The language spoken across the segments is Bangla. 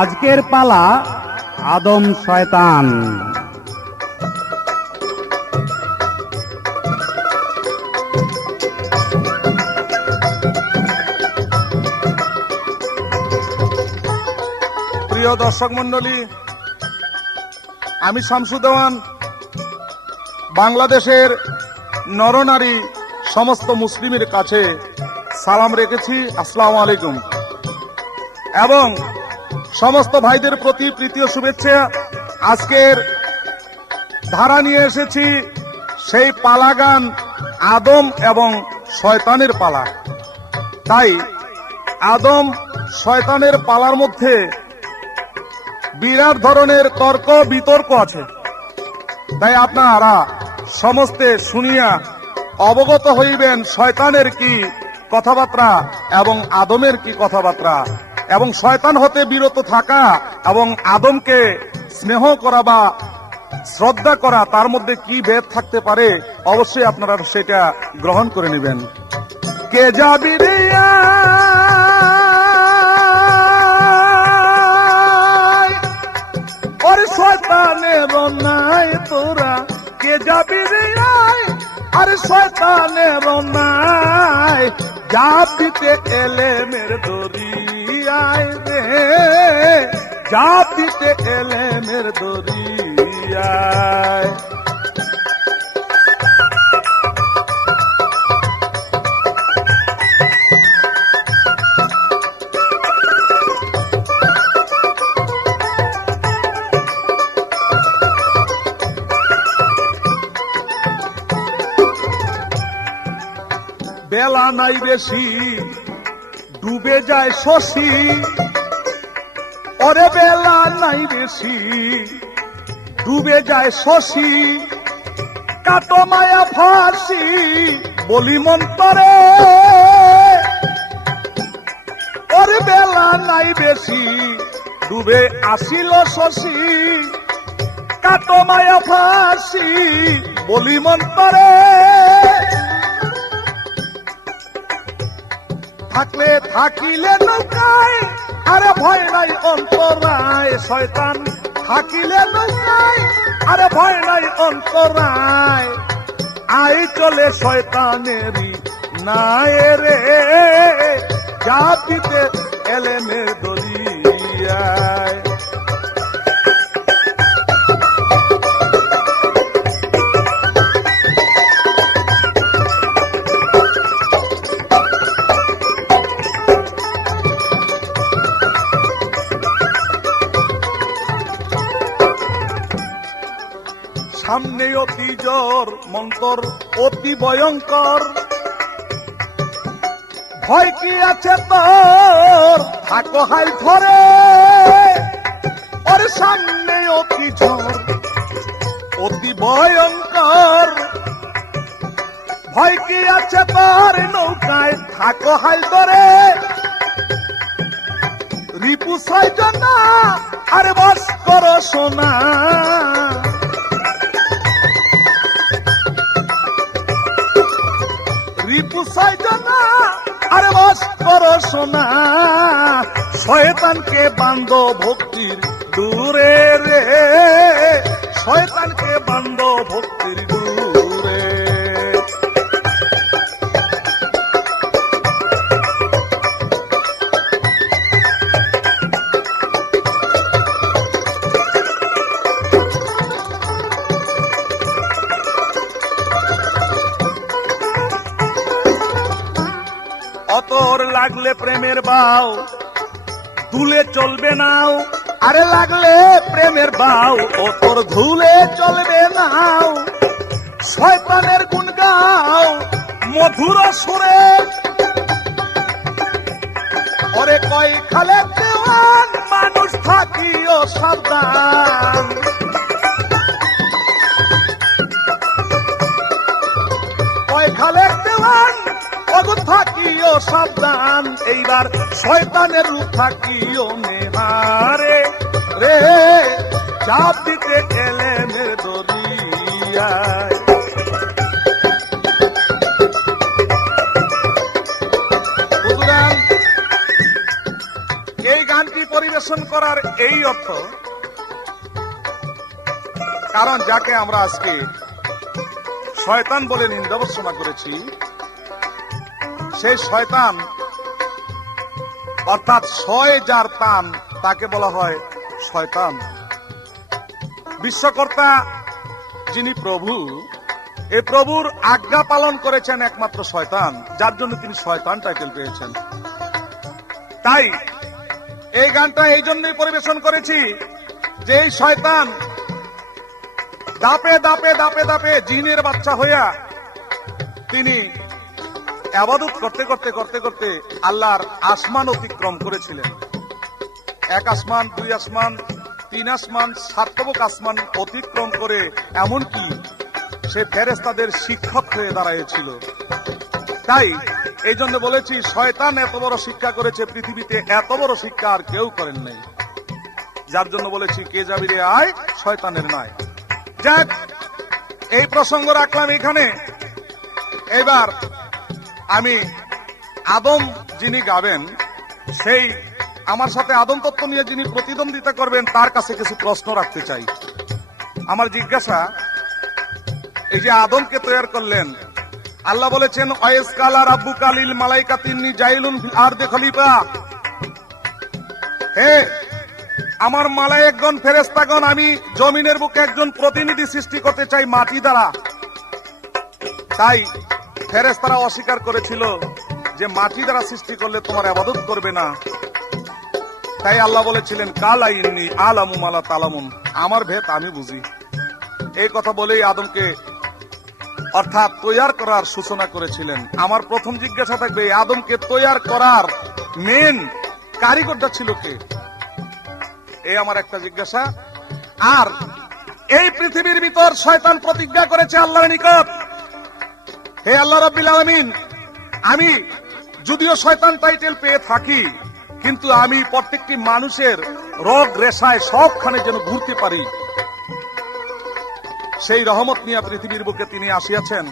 আজকের পালা আদম শয়তান। প্রিয় দর্শক মন্ডলী, আমি শামসুদ্দৌলা বাংলাদেশের নরনারী সমস্ত মুসলিমের কাছে সালাম রেখেছি, আসসালামু আলাইকুম। এবং সমস্ত ভাইদের প্রতি প্রীতি ও শুভেচ্ছা। আজকের ধারা নিয়ে এসেছি সেই পালা গান আদম এবং শয়তানের পালা। তাই আদম শয়তানের পালার মধ্যে বিরাট ধরনের তর্ক বিতর্ক আছে। তাই আপনারা সমস্তে শুনিয়া অবগত হইবেন শয়তানের কি কথাবার্তা এবং আদমের কি কথাবার্তা, এবং শয়তান হতে বিরত থাকা এবং আদমকে স্নেহ করা বা শ্রদ্ধা করা, তার মধ্যে কি ভেদ থাকতে পারে, অবশ্যই আপনারা সেটা গ্রহণ করে নেবেন। কে যাবি রে ওরে শয়তানের নাই তোরা, কে যাবি রে আরে শয়তানের নাই, জাপ দিতে এলে মের দরিয়ায় রে, জাপ দিতে এলে মের দরিয়ায়। বেলা নাই বেশি ডুবে যায় শশী, ওরে বেলা নাই বেশি ডুবে যায় শশী, কাটো মায়া ফাঁসি বলি মন্তরে, ওরে বেলা নাই বেশি ডুবে আসিল শশী, কাটো মায়া ফাঁসি বলি মন্তরে। থাকলে থাকিলে নৌকায় আরে ভয় নাই অন্তরায়, শয়তান থাকিলে নৌকায় আরে ভয় নাই অন্তরায়, আই চলে শয়তানেরই নাই রে, যা দিতে এলে মের দরিয়ায়। সামনে অতি জোর মন্তর অতি ভয়ঙ্কর, ভয় কি আছে তোর থাকো হাই ধরে, ওর সামনে অতি জোর অতি ভয়ঙ্কর, ভয় কি আছে তোর নৌকায় থাকো হাই ধরে, রিপু ছয়জন আরে বস করো সোনা, রিপু ছয়জনা আরে বাস করো সোনা, শয়তানকে বান্ধ ভক্তির দূরে রে, শয়তানকে বান্ধ ভক্তির দূরে। অতর লাগলে প্রেমের বাও দুলে চলবে নাও, আরে লাগলে প্রেমের বাও অতর ধুলে চলবে নাও, শয়তানের গুণ গাও মধুর সুরে, ওরে কয় খালে দেওয়ান মানুষ থাকিও সাবধান, কয় খালে দেওয়ান থাকিও সাবধান, এইবার শয়তানের রূপ থাকিও নেহারে রে, চাপ দিতে এলে মের দরিয়ায়। এই গানটি পরিবেশন করার এই অর্থ, কারণ যাকে আমরা আজকে শয়তান বলে নিন্দবর্ষণা করেছি, সেই শয়তান অর্থাৎ শয় যার তান তাকে বলা হয় শয়তান। বিশ্বকর্তা যিনি প্রভু, এই প্রভুর আজ্ঞা পালন করেছেন একমাত্র শয়তান, যার জন্য তিনি শয়তান টাইটেল পেয়েছেন। তাই এই গানটা এই জন্যই পরিবেশন করেছি যে এই শয়তান দাপে দাপে দাপে দাপে জিনের বাচ্চা হইয়া তিনি ইবাদত করতে করতে করতে করতে আল্লাহর আসমান অতিক্রম করেছিলেন। এক আসমান, দুই আসমান, তিন আসমান, সাতবক আসমান অতিক্রম করে এমনকি সে ফেরেশতাদের শিক্ষক হয়ে দাঁড়াইছিল। তাই এই জন্য বলেছি শয়তান এত বড় শিক্ষা করেছে, পৃথিবীতে এত বড় শিক্ষা আর কেউ করেন নাই। যার জন্য বলেছি কে যাবি রে আয় শয়তানের নয়। যাক, এই প্রসঙ্গ রাখলাম এখানে। এবার আমি আদম যিনি গাবেন, সেই আমার সাথে আদম তত্ত্ব নিয়ে যিনি প্রতিদ্বন্দ্বিতা করবেন তার কাছে কিছু প্রশ্ন রাখতে চাই। আমার জিজ্ঞাসা, এই যে আদমকে তৈরি করলেন, আল্লাহ বলেছেন ওয়াইস কালা রাব্বুকা লিল মালাইকাতিন্নী জাইলুন ফিল আরদি খলিফা, হে আমার মালায়েকগণ ফেরেশতাগণ, আমি জমিনের বুকে একজন প্রতিনিধি সৃষ্টি করতে চাই মাটি দ্বারা। তাই ফেরেশতারা অস্বীকার করেছিল যে মাটি দ্বারা সৃষ্টি করলে তোমার ইবাদত করবে না। তাই আল্লাহ বলেছিলেন কালা ইন্নী আলামু মা লা তালামুন, আমার ভেদ আমি বুঝি। এই কথা বলেই আদমকে অর্থাৎ তৈয়ার করার সূচনা করেছিলেন। আমার প্রথম জিজ্ঞাসা থাকবে, এই আদমকে তৈয়ার করার মেন কারিগরটা ছিল কে? এই আমার একটা জিজ্ঞাসা। আর এই পৃথিবীর ভিতর শয়তান প্রতিজ্ঞা করেছে আল্লাহর নিকট, হে আল্লাহ রাব্বিল আলামিন, আমি যদিও শয়তান টাইটেল পেয়ে থাকি, কিন্তু আমি প্রত্যেকটি মানুষের রোগ রেশায় সবখানে যেন ঘুরতে পারি। সেই রহমত নিয়ে পৃথিবীর বুকে তিনি আসিয়াছেন।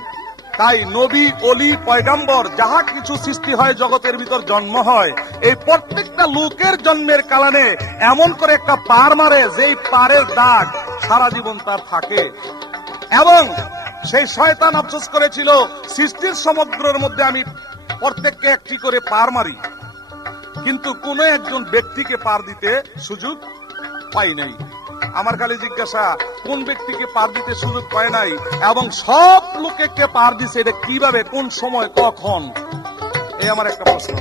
তাই নবী, অলি, পয়গাম্বর যাহা কিছু সৃষ্টি হয় জগতের ভিতর জন্ম হয়, এই প্রত্যেকটা লোকের জন্মের কারণে এমন করে একটা পার মারে যেই পারের দাগ সারা জীবন তার থাকে। এবং সেই শয়তান আফসোস করেছিল সৃষ্টির সমুদ্রের মধ্যে আমি প্রত্যেককে একটি করে পার মারি, কিন্তু কোন একজন ব্যক্তিকে পার দিতে সুযোগ পাই নাই। আমার খালি জিজ্ঞাসা, কোন ব্যক্তিকে পার দিতে সুযোগ পায় নাই এবং সব লোককে পার দিছে, এটা কিভাবে, কোন সময়, কখন? এই আমার একটা প্রশ্ন।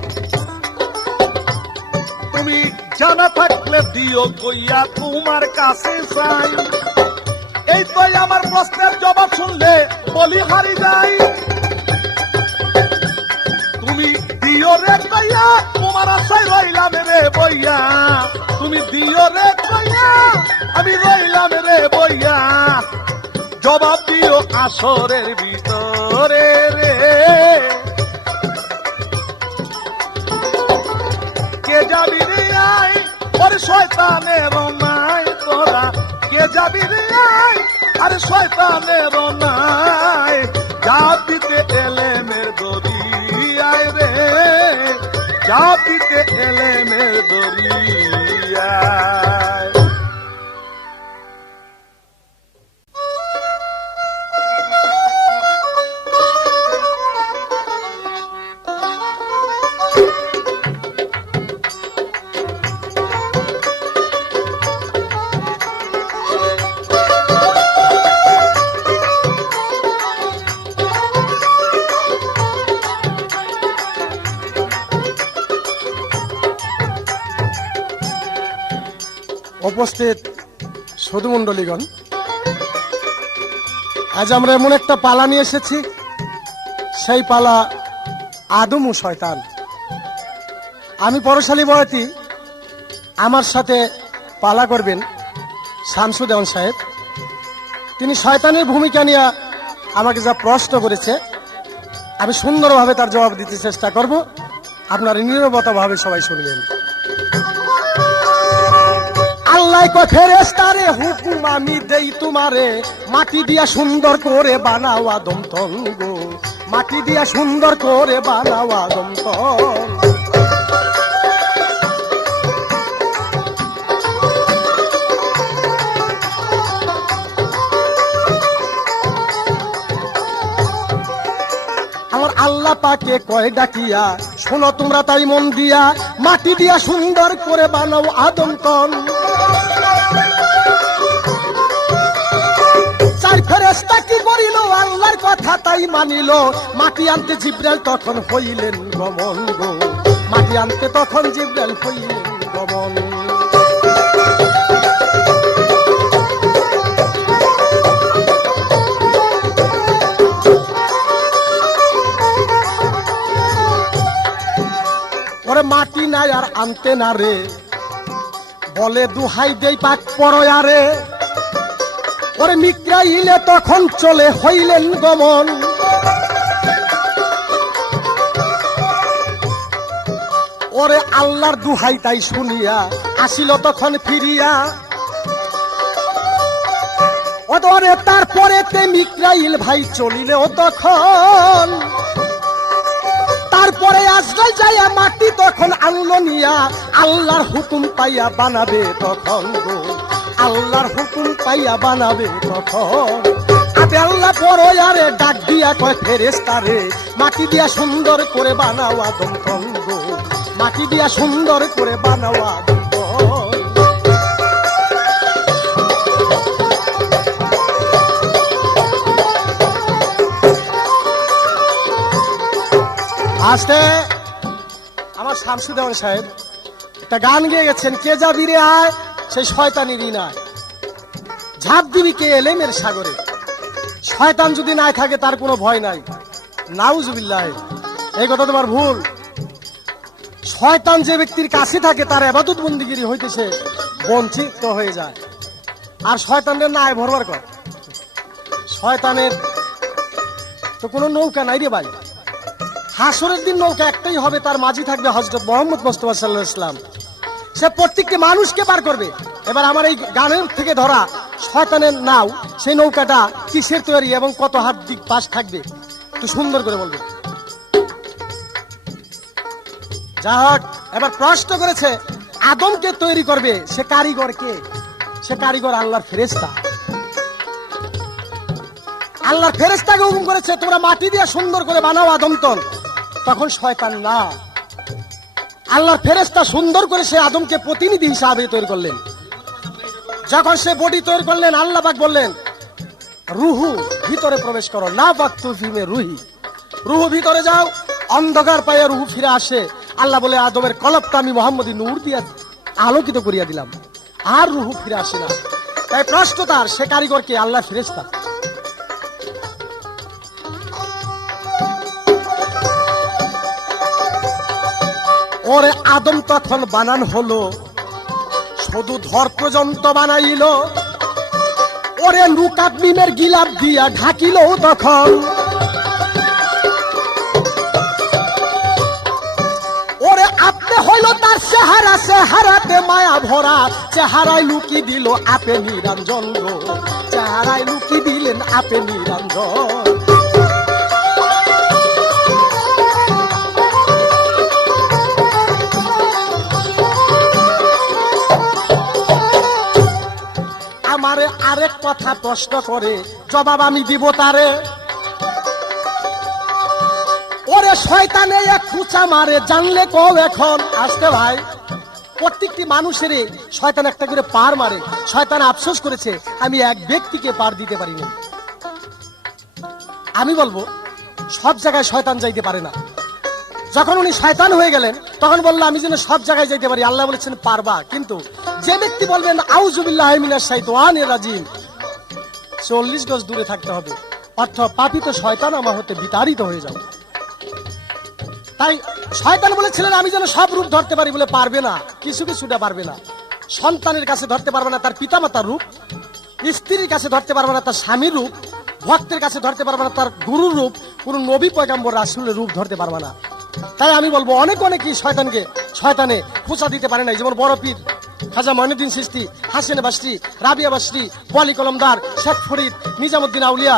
তুমি জানা থাকলে দিও কইয়া তোমার কাছে চাই, এই তো আমার প্রশ্নের জবাব শুনলে বলি হারি যাই। তুমি দিও রে কইয়া তোমার আশায় রইলাম রে বইয়া, তুমি দিও রে কইয়া আমি রইলাম রে বইয়া, জবাব দিও আসরের ভিতরে রে। কে যাবি রে আই ওর শয়তানের নাই তোরা, কে যাবি রে আই আর শয়তানের নাই, যাবিতে এলেমের দরিয়ায় রে, যাবিতে এলেমের দরিয়ায়। উপস্থিত সুধীমণ্ডলীগণ, আজ আমরা এমন একটা পালা নিয়ে এসেছি, সেই পালা আদম ও শয়তান। আমি পরশালী বয়াতি, আমার সাথে পালা করবেন শামসুদ্দৌন সাহেব। তিনি শয়তানের ভূমিকা নিয়ে আমাকে যা প্রশ্ন করেছে আমি সুন্দরভাবে তার জবাব দিতে চেষ্টা করব, আপনারা নীরবতাভাবে সবাই শুনবেন। আল্লাহ কয় ফেরেশতারে হুকুম আমি দেই তোমারে, মাটি দিয়া সুন্দর করে বানাও আদম তঙ্গ, মাটি দিয়া সুন্দর করে বানাও আদম তঙ্গ। আল্লাহ পাকে কয় ডাকিয়া, শোনো তোমরা তাই মন দিয়া, মাটি দিয়া সুন্দর করে বানাও আদম তন। চার ফেরেশতা কি করিল, আল্লাহর কথা তাই মানিল, মাটি আনতে জিব্রাইল তখন হইলেন গমন গো, মাটি আনতে তখন জিব্রাইল হইলেন গমন। ওরে মাটি নাই আর আনতে না রে, বলে দুহাই দেই পাক পরয়ারে। ওরে মিকরাইলে তখন চলে হইলেন গমন। ওরে আল্লাহর দুহাই তাই শুনিয়া আসিল তখন ফিরিয়া। ওরে তারপরে তে মিকরাইল ভাই চলিলেও তখন, তারপরে আজরাইল যাইয়া মাটি তখন আনলো নিয়া, আল্লাহর হুকুম পাইয়া বানাবে তখন গো, আল্লাহর হুকুম পাইয়া বানাবে তখন। আবে আল্লাহ পরয়ারে ডাক দিয়া কয় ফেরেশতারে, মাটি দিয়া সুন্দর করে বানাও আদম তন গো, মাটি দিয়া সুন্দর করে বানাও আদম তন। আজকে আমার শামসুদ্দৌলা সাহেব একটা গান গেয়ে গেছেন, কে যাবি রে আয় সেই শয়তানেরই নাই, ঝাঁপ দিবি কে এলেমের সাগরে। শয়তান যদি নাই থাকে তার কোনো ভয় নাই, নাউজুবিল্লাহ। এই কথা তোমার ভুল। শয়তান যে ব্যক্তির কাছে থাকে তার ইবাদত বন্দিগিরি হইতেছে বঞ্চিত হয়ে যায়। আর শয়তানের নাই ভরবার কর, শয়তানের তো কোনো নৌকা নাই রে ভাই। হাসরের দিন নৌকা একটাই হবে, তার মাঝি থাকবে হযরত মুহাম্মদ মুস্তাফা সাল্লাল্লাহু আলাইহি ওয়াসাল্লাম। সে প্রত্যেকটি মানুষকে পার করবে। এবার আমার এই গানের থেকে ধরা শয়তানের নাও, সেই নৌকাটা কিসের তৈরি এবং কত হাত দিক পাশ থাকবে একটু সুন্দর করে বলবে। যা হোক, এবার প্রশ্ন করেছে আদমকে তৈরি করবে, সে কারিগর কে? সে কারিগর আল্লাহর ফেরেশতা। আল্লাহর ফেরেশতাকে হুকুম করেছে তোমরা মাটি দিয়ে সুন্দর করে বানাও আদম তন, তখন শয়তান না। আল্লাহর ফেরেশতা সুন্দর করে সে আদমকে প্রতিনিধি হিসাবে তৈরি করলেন। যখন সে বডি তৈরি করলেন, আল্লাহ পাক বললেন রুহু ভিতরে প্রবেশ করো, না বাক্তু ফিমে রুহি, রুহু ভিতরে যাও। অন্ধকার পায়ে রুহু ফিরে আসে। আল্লাহ বলে আদমের কলবটা আমি মুহাম্মদী নূর দিয়া আলোকিত করিয়া দিলাম, আর রুহু ফিরে আসে না। তাই প্রশ্ন তার, সে কারিগর কে? আল্লাহর ফেরেশতা। ওরে আদম তখন বানান হলো, শুধু ধর পর্যন্ত বানাইল। ওরে লুকাত মিমের গিলাপ দিয়া ঢাকিল তখন। ওরে আপনি হইল তার চেহারা, চেহারাতে মায়া ভরা, চেহারায় লুকি দিল আপে নিরঞ্জন গো, চেহারায় লুকি দিলেন আপে নিরঞ্জন। আমারে আরেক কথা প্রশ্ন করে, জবাব আমি দিব তারে। ওরে শয়তানে এক খুঁচা মারে, জানলে কও এখন। আসতে ভাই, প্রত্যেকটি মানুষেরই শয়তান একটা করে পার মারে। শয়তান আফসোস করেছে আমি এক ব্যক্তিকে পার দিতে পারিনি। আমি বলবো সব জায়গায় শয়তান যাইতে পারে না। যখন উনি শয়তান হয়ে গেলেন তখন বললো আমি যেন সব জায়গায় যাইতে পারি। আল্লাহ বলেছেন পারবা, কিন্তু যে ব্যক্তি বলবেন আউযু বিল্লাহি মিনাশ শাইতানির রাজিম, 40 গজ দূরে থাকতে হবে। অর্থ পাপিত শয়তান আমার হতে বিতাড়িত হয়ে যাবে। তাই শয়তান বলেছিলেন আমি যেন সব রূপ ধরতে পারি, বলে পারবে না, কিছু কিছুটা পারবে না। সন্তানের কাছে ধরতে পারবে না তার পিতামাতার রূপ, স্ত্রীর কাছে ধরতে পারবে না তার স্বামীর রূপ, ভক্তের কাছে ধরতে পারবে না তার গুরুর রূপ, কোন নবী পয়গম্বর রাসূলের রূপ ধরতে পারবে না। তাই আমি বলবো অনেকেই শয়তানে খোঁচা দিতে পারে নাই। যেমন বড় পীর খাজা মঈনুদ্দিন চিশতি, হাসিন বাসরি, রাবিয়া বাসরি, ওয়ালি কলমদার, শেখ ফরিদ, নিজামুদ্দিন আউলিয়া,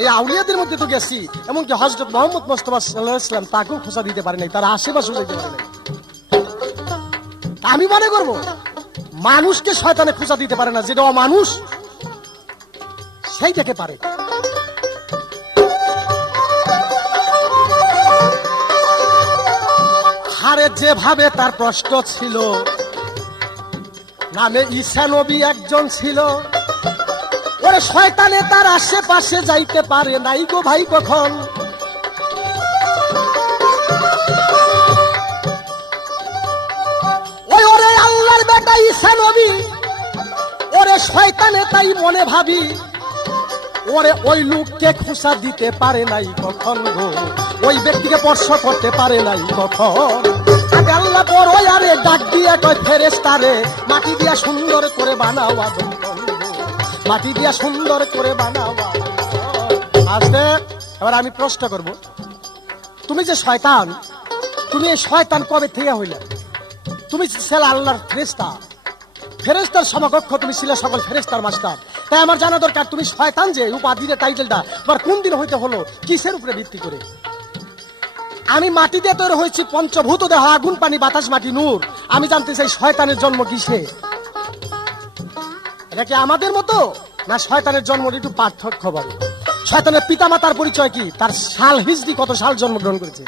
এই আউলিয়াদের মধ্যে তো গেছি। এমনকি হযরত মুহাম্মদ মুস্তাফা সাল্লাল্লাহু আলাইহি ওয়াসাল্লাম তাকেও খোঁচা দিতে পারে নাই, তার আশেপাশে যেতে পারে নাই। আমি মনে করব মানুষকে শয়তানে খোঁচা দিতে পারে না, যেটা অমানুষ সেইটাকে পারে। আরে যেভাবে তার প্রশ্ন ছিল, নামে ঈসা নবী একজন ছিল, ওরে শয়তানে তার আশেপাশে যাইতে পারে নাই গো ভাই কখন। ওরে আল্লাহর বেটা ঈসা নবী, ওরে শয়তানে তাই মনে ভাবি, ওরে ওই লোককে খোঁচা দিতে পারে নাই কখন গো, ওই ব্যক্তিকে স্পর্শ করতে পারে নাই কখন। আগে আল্লাহ বড় আরে ডাক দিয়া কয় ফেরেশতারে, মাটি দিয়া সুন্দর করে বানাও আদম গো, মাটি দিয়া সুন্দর করে বানাও আদম। আসতে এবার আমি প্রশ্ন করব, তুমি যে শয়তান, তুমি এই শয়তান কবে থেকে হইলে? তুমি ছিল আল্লাহর ফেরেশতা, ফেরেশতার সমকক্ষ তুমি ছিলে সকল ফেরেশতার মাস্টার। তাই আমার জানা দরকার তুমি শয়তান যে উপাধির টাইটেলটা তোমার কোন দিন হইতে হলো, কিসের উপরে ভিত্তি করে? আমি মাটি দিয়ে তৈরি হয়েছি, পঞ্চভূত দেহ, আগুন পানি বাতাস মাটি নূর। আমি জানতে চাই শয়তানের জন্ম কিসে? এটা কি আমাদের মতো, না শয়তানের জন্ম একটু পার্থক্য বলে? শয়তানের পিতা মাতার পরিচয় কি, তার সাল হিজরি কত সাল জন্মগ্রহণ করেছে?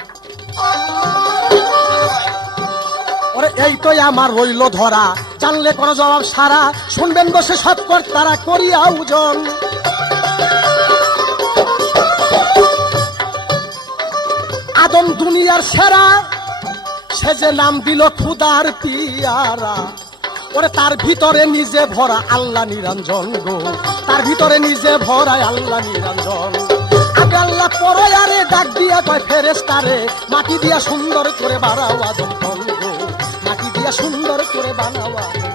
ওরে এই তো আমার রইল ধরা, জানলে কোনো জবাব সারা, শুনবেন বসে সৎকর তারা করিয়া ওজন। আদম দুনিয়ার সেরা, সে যে নাম দিল খুদার পিয়ারা, ওরে তার ভিতরে নিজে ভরা আল্লাহ নিরঞ্জন গো, তার ভিতরে নিজে ভরায় আল্লাহ নিরঞ্জন। আগে আল্লাহ পরে আরে ডাক দিয়া কয় ফেরেশতারে, মাটি দিয়া সুন্দর করে বানাও আদম গো, মাটি দিয়া সুন্দর করে বানাও আদম।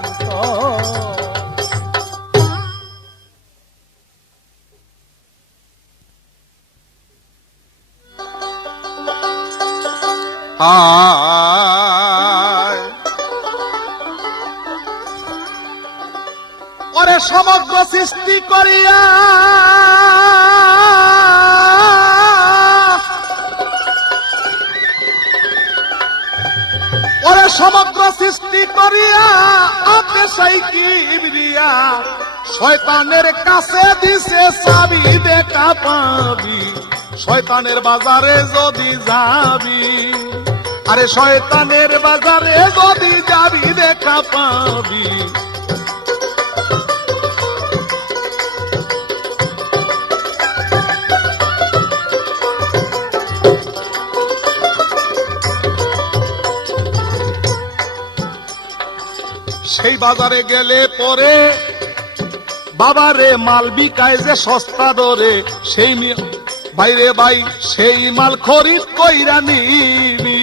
ওরে সমগ্র সৃষ্টি করিয়া ওরে সমগ্র সৃষ্টি করিয়া আপনি সেই কিবরিয়া, শয়তানের কাছে দিছে চাবি দেখা পাবি, শয়তানের বাজারে যদি যাবি, আরে শয়তানের বাজারে যদি যাবি দেখা পাবি। সেই বাজারে গেলে পরে বাবারে মাল বিকায় যে সস্তা দরে, সেই বাইরে ভাই সেই মাল খরিদ কইরা নিবি।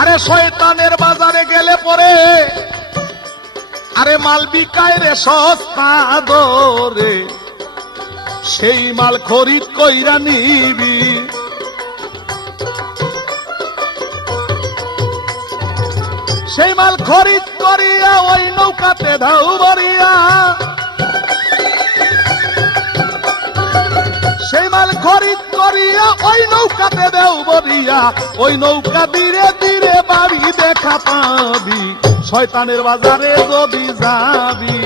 আরে শয়তানের বাজারে গেলে পরে আরে মাল বিকায় রে সস্তা দরে, সেই মাল খরিদ কইরা নিবি। সেই মাল খরিদ করিয়া ওই নৌকাতে ধাউ ভরিয়া, সেই মাল খরিদ করিয়া ওই নৌকাতে দেও ভরিয়া, ওই নৌকা ধীরে ধীরে বাড়ি দেখা পাবি, শয়তানের বাজারে যদি যাবি।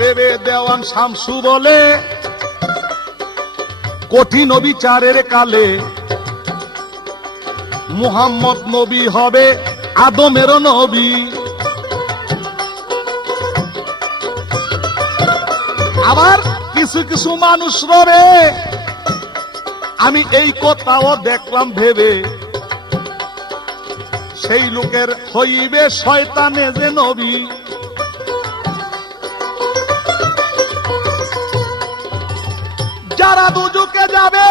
ভেবে দেওয়ান শামসু বলে, কঠিন বিচারের কালে মুহাম্মদ নবী হবে আদমেরও নবী। আবার কিছু কিছু মানুষ রবে, আমি এই কথাও দেখলাম ভেবে, সেই লোকের হইবে শয়তানে যে নবী। যারা দুজকে যাবে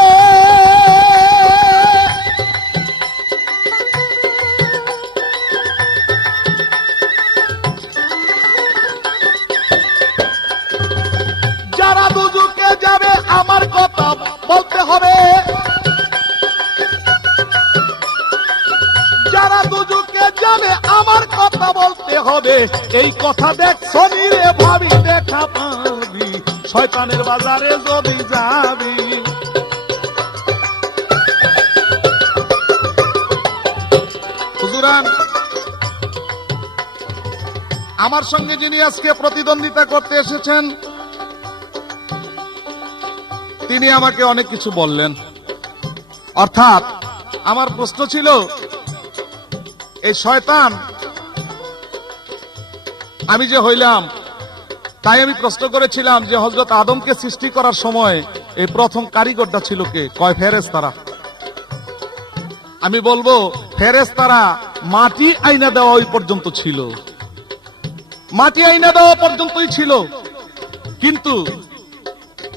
যারা দুজকে যাবে আমার কথা বলতে হবে, যারা দুজকে যাবে আমার কথা বলতে হবে। এই কথা দেখ শনিরে ভাবি দেখা পাবি, শয়তানের বাজারে যদি যাবি। হুজুরান আমার সঙ্গে যিনি আজকে প্রতিদ্বন্দ্বিতা করতে এসেছেন, তিনি আমাকে অনেক কিছু বললেন। অর্থাৎ আমার প্রশ্ন ছিল, এই শয়তান আমি যে হইলাম, তাই আমি প্রশ্ন করেছিলাম যে হযরত আদমকে সৃষ্টি করার সময় এই প্রথম কারিগরটা ছিল কে? কয় ফেরেশতারা। আমি বলবো ফেরেশতারা মাটি আইনা দেওয়া ওই পর্যন্ত ছিল, মাটি আইনা দেওয়া পর্যন্তই ছিল, কিন্তু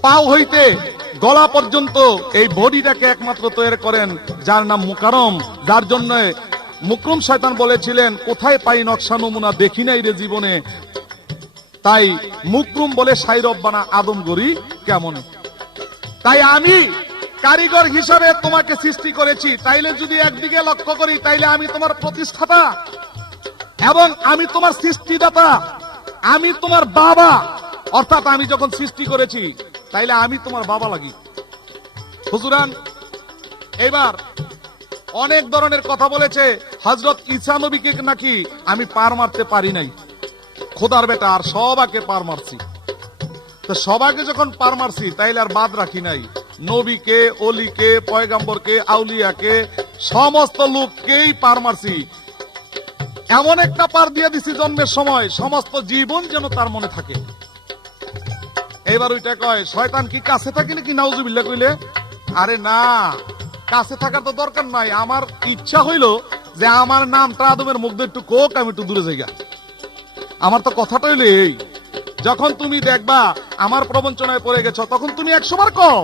পাও হইতে গলা পর্যন্ত এই বডিটাকে একমাত্র তৈরি করেন যার নাম মুকাররম, যার জন্য মুকরম শয়তান বলেছিলেন কোথায় পাই নকশা নমুনা দেখি নাই রে জীবনে, তাই মুকরম বলে সাই রব্বানা আদম গরি কেমন। তাই আমি কারিগর হিসাবে তোমাকে সৃষ্টি করেছি, তাইলে যদি একদিকে লক্ষ্য করি তাইলে আমি তোমার প্রতিষ্ঠাতা এবং আমি তোমার সৃষ্টিদাতা, আমি তোমার বাবা। অর্থাৎ আমি যখন সৃষ্টি করেছি তাইলে আমি তোমার বাবা লাগি। হুজুরান এবার অনেক ধরনের কথা বলেছে, হযরত ঈসা নবীকে নাকি আমি পার মারতে পারি নাই, খোদার বেটা, আর সবাকে পার মারছি। তো সবাইকে যখন পার মারছি তাইলে আর বাদ রাখি নাই, নবীকে, অলিকে, পয়গাম্বরকে, আউলিয়াকে, সমস্ত লোককেই পার মারছি। এমন একটা পার দিয়ে দিছি জন্মের সময় সমস্ত জীবন যেন তার মনে থাকে। এইবার ওইটা কয় শয়তান কি কাছে থাকে নাকি? নাউজুবিল্লাহ কইলে আরে না, কাছে থাকার তো দরকার নাই। আমার ইচ্ছা হইল যে আমার নামটা আদমের মুখ দিয়ে একটু কোক, আমি একটু দূরে যাইগা। আমার তো কথাটা হইলো এই, যখন তুমি দেখবা আমার প্রবঞ্চনায় পড়ে গেছো তখন তুমি 100 বার কও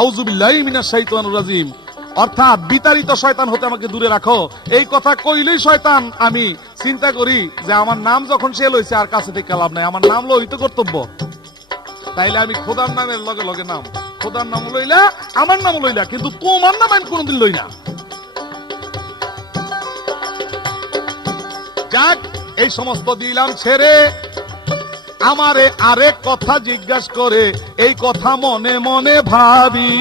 আউযুবিল্লাহি মিনাশ শাইতানির রাজিম, অর্থাৎ বিতাড়িত শয়তান হতে আমাকে দূরে রাখো। এই কথা কইলেই শয়তান, আমি চিন্তা করি যে আমার নাম যখন সে লইছে আর কাছে থেকে লাভ নাই, আমার নাম লইতে কর্তব্য। তাইলে আমি খোদার নামের লগে লগে নাম, খোদার নাম লইলা, আমার নাম লইলা, কিন্তু তোমার নাম আমি কোনোদিন লই না। যাক, এই সমস্ত দিলাম ছেড়ে, আমারে আরেক কথা জিজ্ঞাসা করে, এই কথা মনে মনে ভাবি।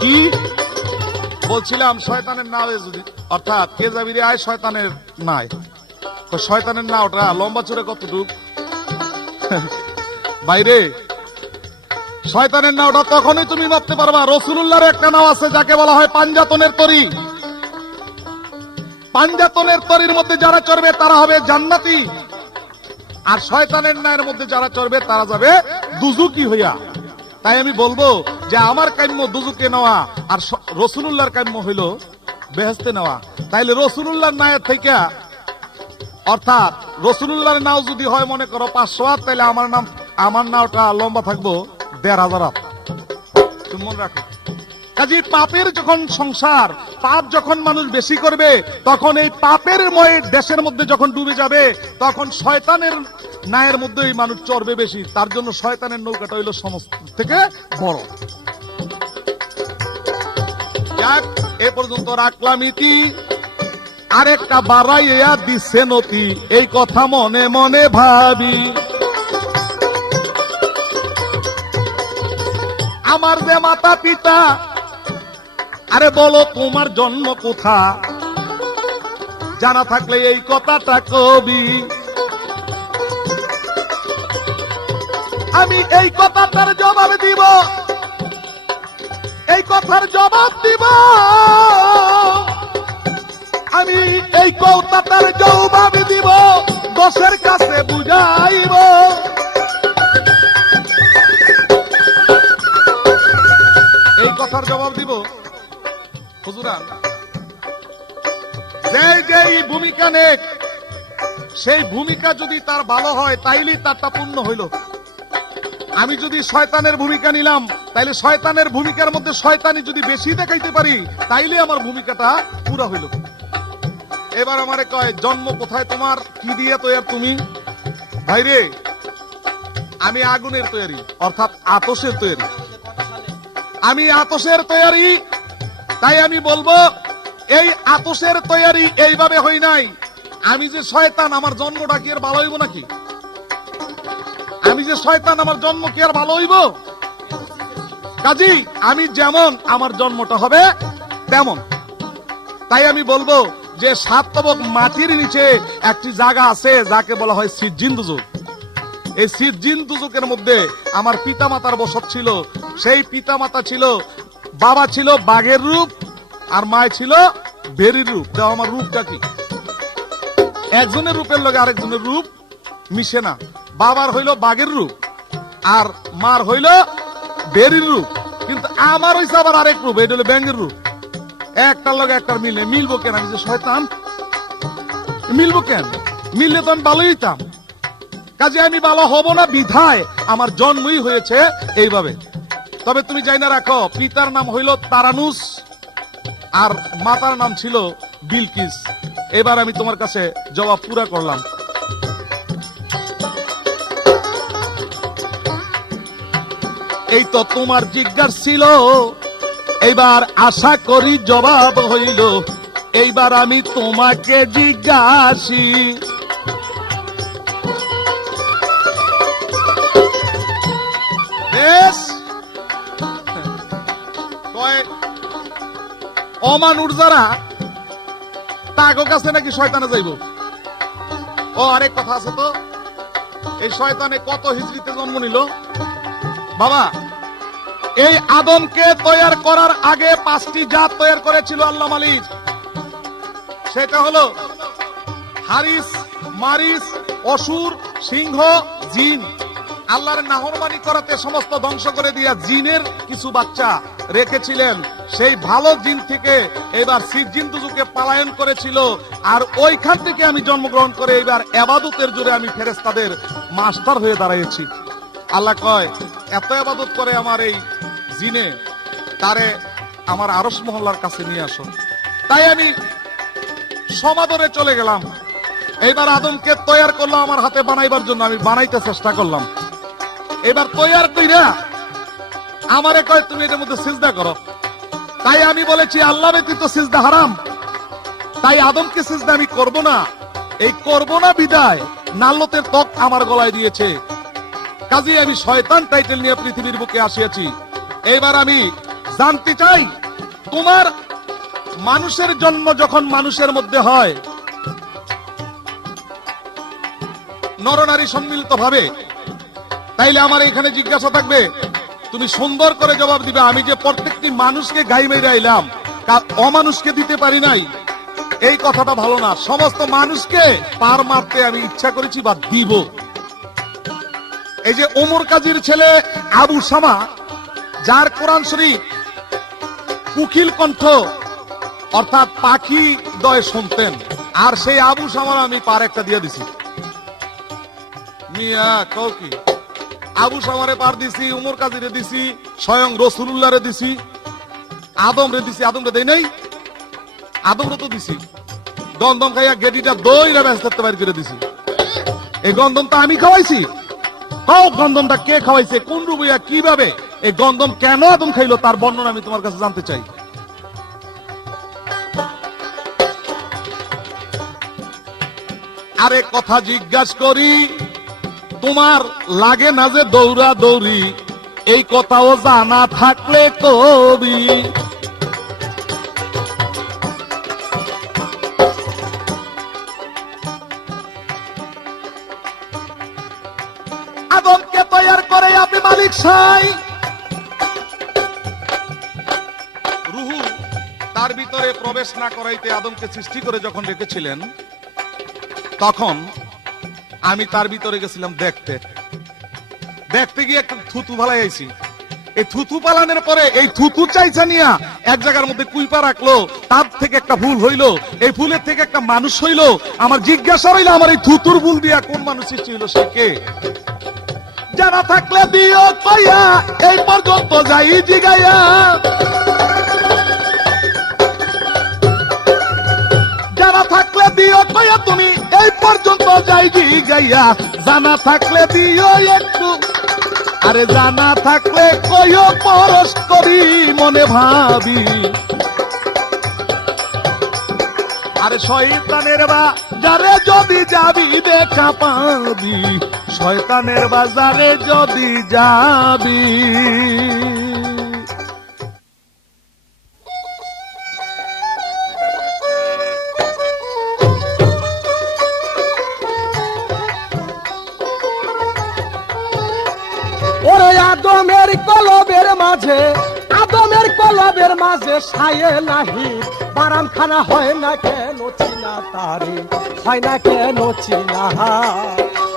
কি বলছিলাম? শয়তানের নাও যদি, অর্থাৎ কে যাবি রে আয় শয়তানের নাই, শয়তানের না ওটা লম্বা চূড়ে কতটুক বাইরে, শয়তানের নাওটা তখনই তুমি ভাবতে পারবা। রাসূলুল্লাহর একটা নাও আছে যাকে বলা হয় পাঞ্জাতনের তরি। পাঞ্জাতনের তরির মধ্যে যারা চড়বে তারা হবে জান্নাতি, আর শয়তানের নায়ের মধ্যে যারা চড়বে তারা যাবে দুজুকি হইয়া। তাই আমি বলবো যে আমার কাম্য দুজুকে নেওয়া, আর রাসূলুল্লাহর কাম্য হইল বেহেশতে নেওয়া। তাইলে রাসূলুল্লাহর নায়ের থেকে, অর্থাৎ রাসূলুল্লাহর নাও যদি হয় মনে করো 500 হাত, তাহলে আমার নাওটা লম্বা থাকবো 1500 হাত। তুমি মনে রাখো। কাজে পাপের যখন সংসার, পাপ যখন মানুষ বেশি করবে, তখন এই পাপের দেশের মধ্যে যখন ডুবে যাবে, তখন শয়তানের নায়ের মধ্যে এই মানুষ চড়বে বেশি। তার জন্য শয়তানের নৌকাটা হইল সমস্ত থেকে বড়। যাক, এ পর্যন্ত রাখলাম ইতি, আরেকটা বাড়াইয়া দিচ্ছে নতি, এই কথা মনে মনে ভাবি। আমার যে মাতা পিতা, আরে বলো তোমার জন্ম কোথা? জানা থাকলে এই কথাটা কবি। আমি এই কথাটার জবাব দিব, এই কথার জবাব দিব, আমি এই কথাটার জবাব দিব, দোষের কাছে বুঝাইব। এই কথার জবাব দিব হুজুরান, যেই ভূমিকা নেক, সেই ভূমিকা যদি তার ভালো হয় তাইলেই তারটা পূর্ণ হইল। আমি যদি শয়তানের ভূমিকা নিলাম, তাইলে শয়তানের ভূমিকার মধ্যে শয়তানি যদি বেশি দেখাইতে পারি, তাইলে আমার ভূমিকাটা পুরা হইল। এবার আমারে কয় জন্ম কোথায় তোমার, কি দিয়ে তৈরি তুমি? ভাইরে, আমি আগুনের তৈরি, অর্থাৎ আতশের তৈরি, আমি আতশের তৈরি। তাই আমি বলবো এই আতশের তৈরি এইভাবে হই নাই। আমি যে শয়তান, আমার জন্মটা কি আর ভালো হইব নাকি? আমি যে শয়তান, আমার জন্ম কি আর ভালো হইব? কাজী আমি যেমন, আমার জন্মটা হবে তেমন। তাই আমি বলবো যে 7 তবক মাটির নিচে একটি জায়গা আছে যাকে বলা হয় সিজ্জিন দুজক। এই সিজ্জিন দুজকের মধ্যে আমার পিতামাতার বসত ছিল। সেই পিতামাতা ছিল, বাবা ছিল বাঘের রূপ আর মায় ছিল বেরির রূপ। দেখো আমার রূপটা কি, একজনের রূপের লগে আরেকজনের রূপ মিশে না। বাবার হইল বাঘের রূপ আর মার হইল বেরির রূপ, কিন্তু আমার হইছে আবার আরেক রূপ, এটা হলো ব্যাঙের রূপ। একটার লগে একটার মিলে, মিলবো কেন? আমি যে শয়তান, মিলবো কেন? মিললে তো আমি ভালোই হইতাম। কাজে আমি ভালো হব না বিধায় আমার জন্মই হয়েছে এইভাবে। তবে তুমি যাই না রাখো, পিতার নাম হইল তারানুস আর মাতার নাম ছিল বিলকিস। এবার আমি তোমার কাছে জবাব পুরা করলাম। এই তো তোমার জিজ্ঞাসা ছিল, এইবার আশা করি জবাব হইল। এইবার আমি তোমাকে জিজ্ঞাসি, বেশ অমানুর যারা তাগো কাছে নাকি শয়তানে যাইব। ও আরেক কথা আছে তো, এই শয়তানে কত হিজরিতে জন্ম নিল বাবা? এই আদমকে তৈয়ার করার আগে 5টি জাত তৈয়ার করেছিল আল্লাহ মালিক। সেটা হলো হারিস, মারিস, অসুর, সিংহ, জিন। আল্লাহর নাফরমানি করাতে সমস্ত ধ্বংস করে দিয়া জিনের কিছু বাচ্চা রেখেছিলেন। সেই ভালো জিন থেকে এবার সিজ্জিন দুজকে পালায়ন করেছিল, আর ওইখান থেকে আমি জন্মগ্রহণ করে এবার ইবাদতের জোরে আমি ফেরেশতাদের মাস্টার হয়ে দাঁড়িয়েছি। আল্লাহ কয়, এত ইবাদত করে আমার এই জিনে, তারে আমার আরশ মহল্লার কাছে নিয়ে আসো। তাই আমি সমাদরে চলে গেলাম। এইবার আদমকে তৈয়ার করলাম আমার হাতে বানাইবার জন্য, আমি বানাইতে চেষ্টা করলাম। এবার তৈয়ার কইরা আমারে কয়, তুমি এটার মধ্যে সিজদা করো। তাই আমি বলেছি আল্লাহ ব্যতীত সিজদা হারাম, তাই আদমকে সিজদা আমি করব না। এই করব না বিদায় নাল্লতের ত্বক আমার গলায় দিয়েছে। কাজে আমি শয়তান টাইটেল নিয়ে পৃথিবীর বুকে আসিয়াছি। এবার আমি জানতে চাই, তোমার মানুষের জন্ম যখন মানুষের মধ্যে হয়, নরনারী সম্মিলিত ভাবে, তাইলে আমার এখানে জিজ্ঞাসা থাকবে, তুমি সুন্দর করে জবাব দিবে। আমি যে প্রত্যেকটি মানুষকে গাই মেরে আইলাম, অমানুষকে দিতে পারি নাই, এই কথাটা ভালো না। সমস্ত মানুষকে পার মারতে আমি ইচ্ছা করেছি বা দিব। এই যে ওমর কাজীর ছেলে আবু শামা, যার কোরআন শরীফ কুকিল কণ্ঠ অর্থাৎ পাখি দয় শুনতেন, আর সেই আবু শামার আমি পার একটা দিয়ে দিছি। মিয়া কও কি? আবু শামারে পার দিছি, উমর কাজীরে দিছি, স্বয়ং রাসূলুল্লাহ রে দিছি, আদম রে দিছি। আদম রে দেই নাই? আদম রে তো দিছি। গন্ধম খাইয়া গেডিটা দইরা ব্যস্ত বাইর করে দিছি। এই গন্ধমটা আমি খাওয়াইছি। কও গন্ধমটা কে খাওয়াইছে, কোন রূপে, কিভাবে? এই গন্ধম কেন আদম খাইলো তার বর্ণনা আমি তোমার কাছে জানতে চাই। আরে কথা জিজ্ঞাসা করি, তোমার লাগে না যে দৌড়া দৌড়ি? এই কথাও জানা থাকলে কবি। আদমকে তৈয়ার করে আপনি মালিক সাই, রুহু তার ভিতরে প্রবেশ না করাইতে আদমকে সৃষ্টি করে যখন রেখেছিলেন, তখন আমি তার ভিতরে গেছিলাম দেখতে। দেখতে গিয়ে একটা থুতু ফালাই আইছি। এই থুতু পালানোর পরে এই থুতু চাইছা নিয়া এক জায়গার মধ্যে কুইপা রাখলো, তার থেকে একটা ফুল হইলো, এই ফুলের থেকে একটা মানুষ হইলো। আমার জিজ্ঞাসা হইলো, আমার এই থুতুর ফুল দিয়া কোন মানুষ সৃষ্টি হইলো, সে কে? জানা থাকলে দিও কইয়া, এই পর্যন্ত যাই জিগাইয়া। জানা থাকলে দিও কইয়া, তুমি এই পর্যন্ত যাই জিগাইয়া। জানা থাকলে দিও একটু, আরে জানা থাকলে কইও পরশ করি মনে ভাবি। আরে শয়তানের বাজারে যদি যাবি দেখা পাবি, শয়তানের বাজারে যদি যাবি। আদমের কলবের মাঝে, আদমের কলবের মাঝে সায়ে নাহি বারাম খানা হয় না কেন চিনা তারে, হয় না কেন চিনা।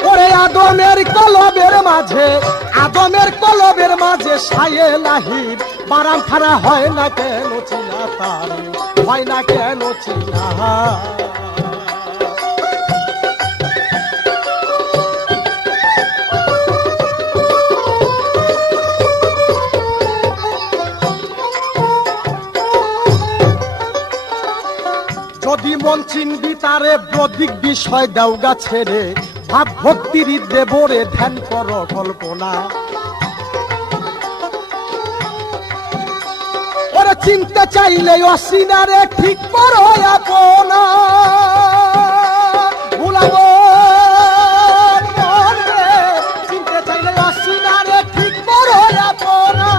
ওরে আদমের কলবের মাঝে, আদমের কলবের মাঝে সায়ে নাহি বারাম খানা হয় না কেন চিনা তারে, হয় না কেন চিনা। যদি মন চিনবি তারে বৌদ্ধিক বিষয় দেওগা ছেড়ে, ভাব ভক্তির দেবরে ধ্যান কর কল্পনা। ওরে চিনতে চাইলে অসিনারে ঠিক করো আপনা, ভুলাবো মনে, চিনতে চাইলে অসিনারে ঠিক করো আপনা।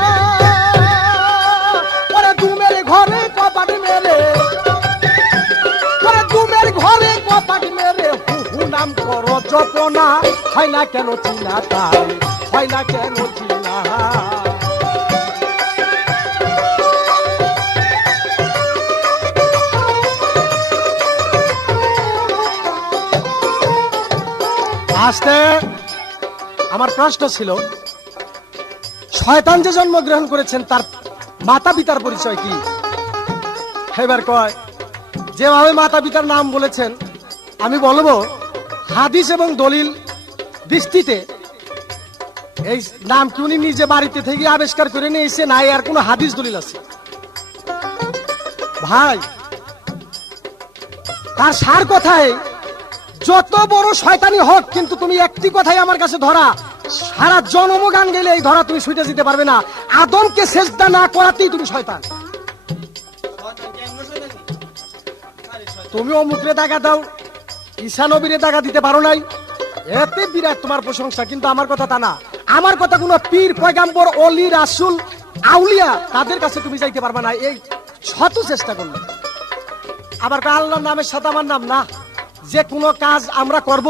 ওরে দুমের ঘরে কপাট মেলে, তুমের ঘরে কপাট মেরে হু নাম করো জপনা, হয় না কেন চিনা তাই, হয় না কেন চিনা। আজকে আমার প্রশ্ন ছিল, শয়তান যে জন্মগ্রহণ করেছেন তার মাতা পিতার পরিচয় কি? এবার কয় যেভাবে মাতা পিতার নাম বলেছেন, আমি বলবো হাদিস এবং দলিল দৃষ্টিতে এই নাম কি উনি নিজে বাড়িতে থেকে আবিষ্কার করে নিয়ে এসে নাই আর কোন হাদিস দলিল আছে? ভাই তার সার কথায় যত বড় শয়তানি হোক, কিন্তু তুমি একটি কথাই আমার কাছে ধরা, সারা জন্ম গান গেলে এই ধরা তুমি শুইতে যেতে পারবে না, আদমকে সেজদা না করাতেই তুমি শয়তান। তুমি অমুকরে টাকা দাও, ঈসা নবীরে টাকা দিতে পারো নাই, এতে বিরাট তোমার প্রশংসা, কিন্তু আমার কথা তা না। আমার কথা কোন পীর পয়গাম্বর অলি রাসূল আউলিয়া তাদের কাছে তুমি যাইতে পারবে না, এই শত চেষ্টা করলে। আবার আল্লাহর নামের সাথে আমার নাম না, যে কোনো কাজ আমরা করব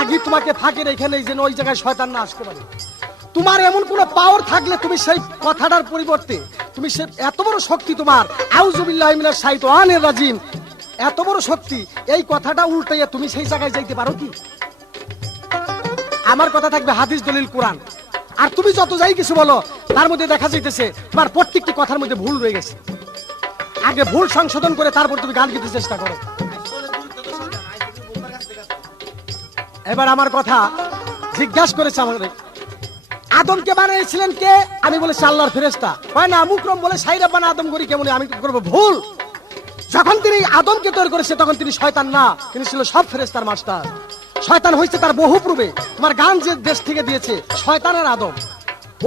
আগে তোমাকে ফাঁকে রেখে নেই যেন ওই জায়গায় শয়তান না আসতে পারে। তোমার এমন কোন পাওয়ার থাকলে তুমি সেই কথাটার পরিবর্তে, তুমি সে এত বড় শক্তি তোমার, আউযুবিল্লাহি মিনাশ শাইতানির রাজিম, এত বড় শক্তি, এই কথাটা উল্টাইয়া তুমি সেই জায়গায় যাইতে পারো কি? আমার কথা থাকবে হাদিস দলিল কোরআন। আর তুমি যত যাই কিছু বলো তার মধ্যে দেখা যাইতেছে তোমার প্রত্যেকটি কথার মধ্যে ভুল রয়ে গেছে। আগে ভুল সংশোধন করে তারপর তুমি গান দিতে চেষ্টা করো। এবার আমার কথা জিজ্ঞাসা করেছে আমাদের, আদমকে বানিয়েছিলেন কে? আমি বলেছি আল্লাহর ফেরেশতা। হয় না মুকরম বলে সাইরা বানা আদম করি কেমন, আমি করবো ভুল। যখন তিনি আদমকে তৈরি করেছে তখন তিনি শয়তান না, তিনি ছিল সব ফেরেশতার মাস্টার। শয়তান হয়েছে তার বহু পূর্বে। তোমার গান যে দেশ থেকে দিয়েছে শয়তানের আদম।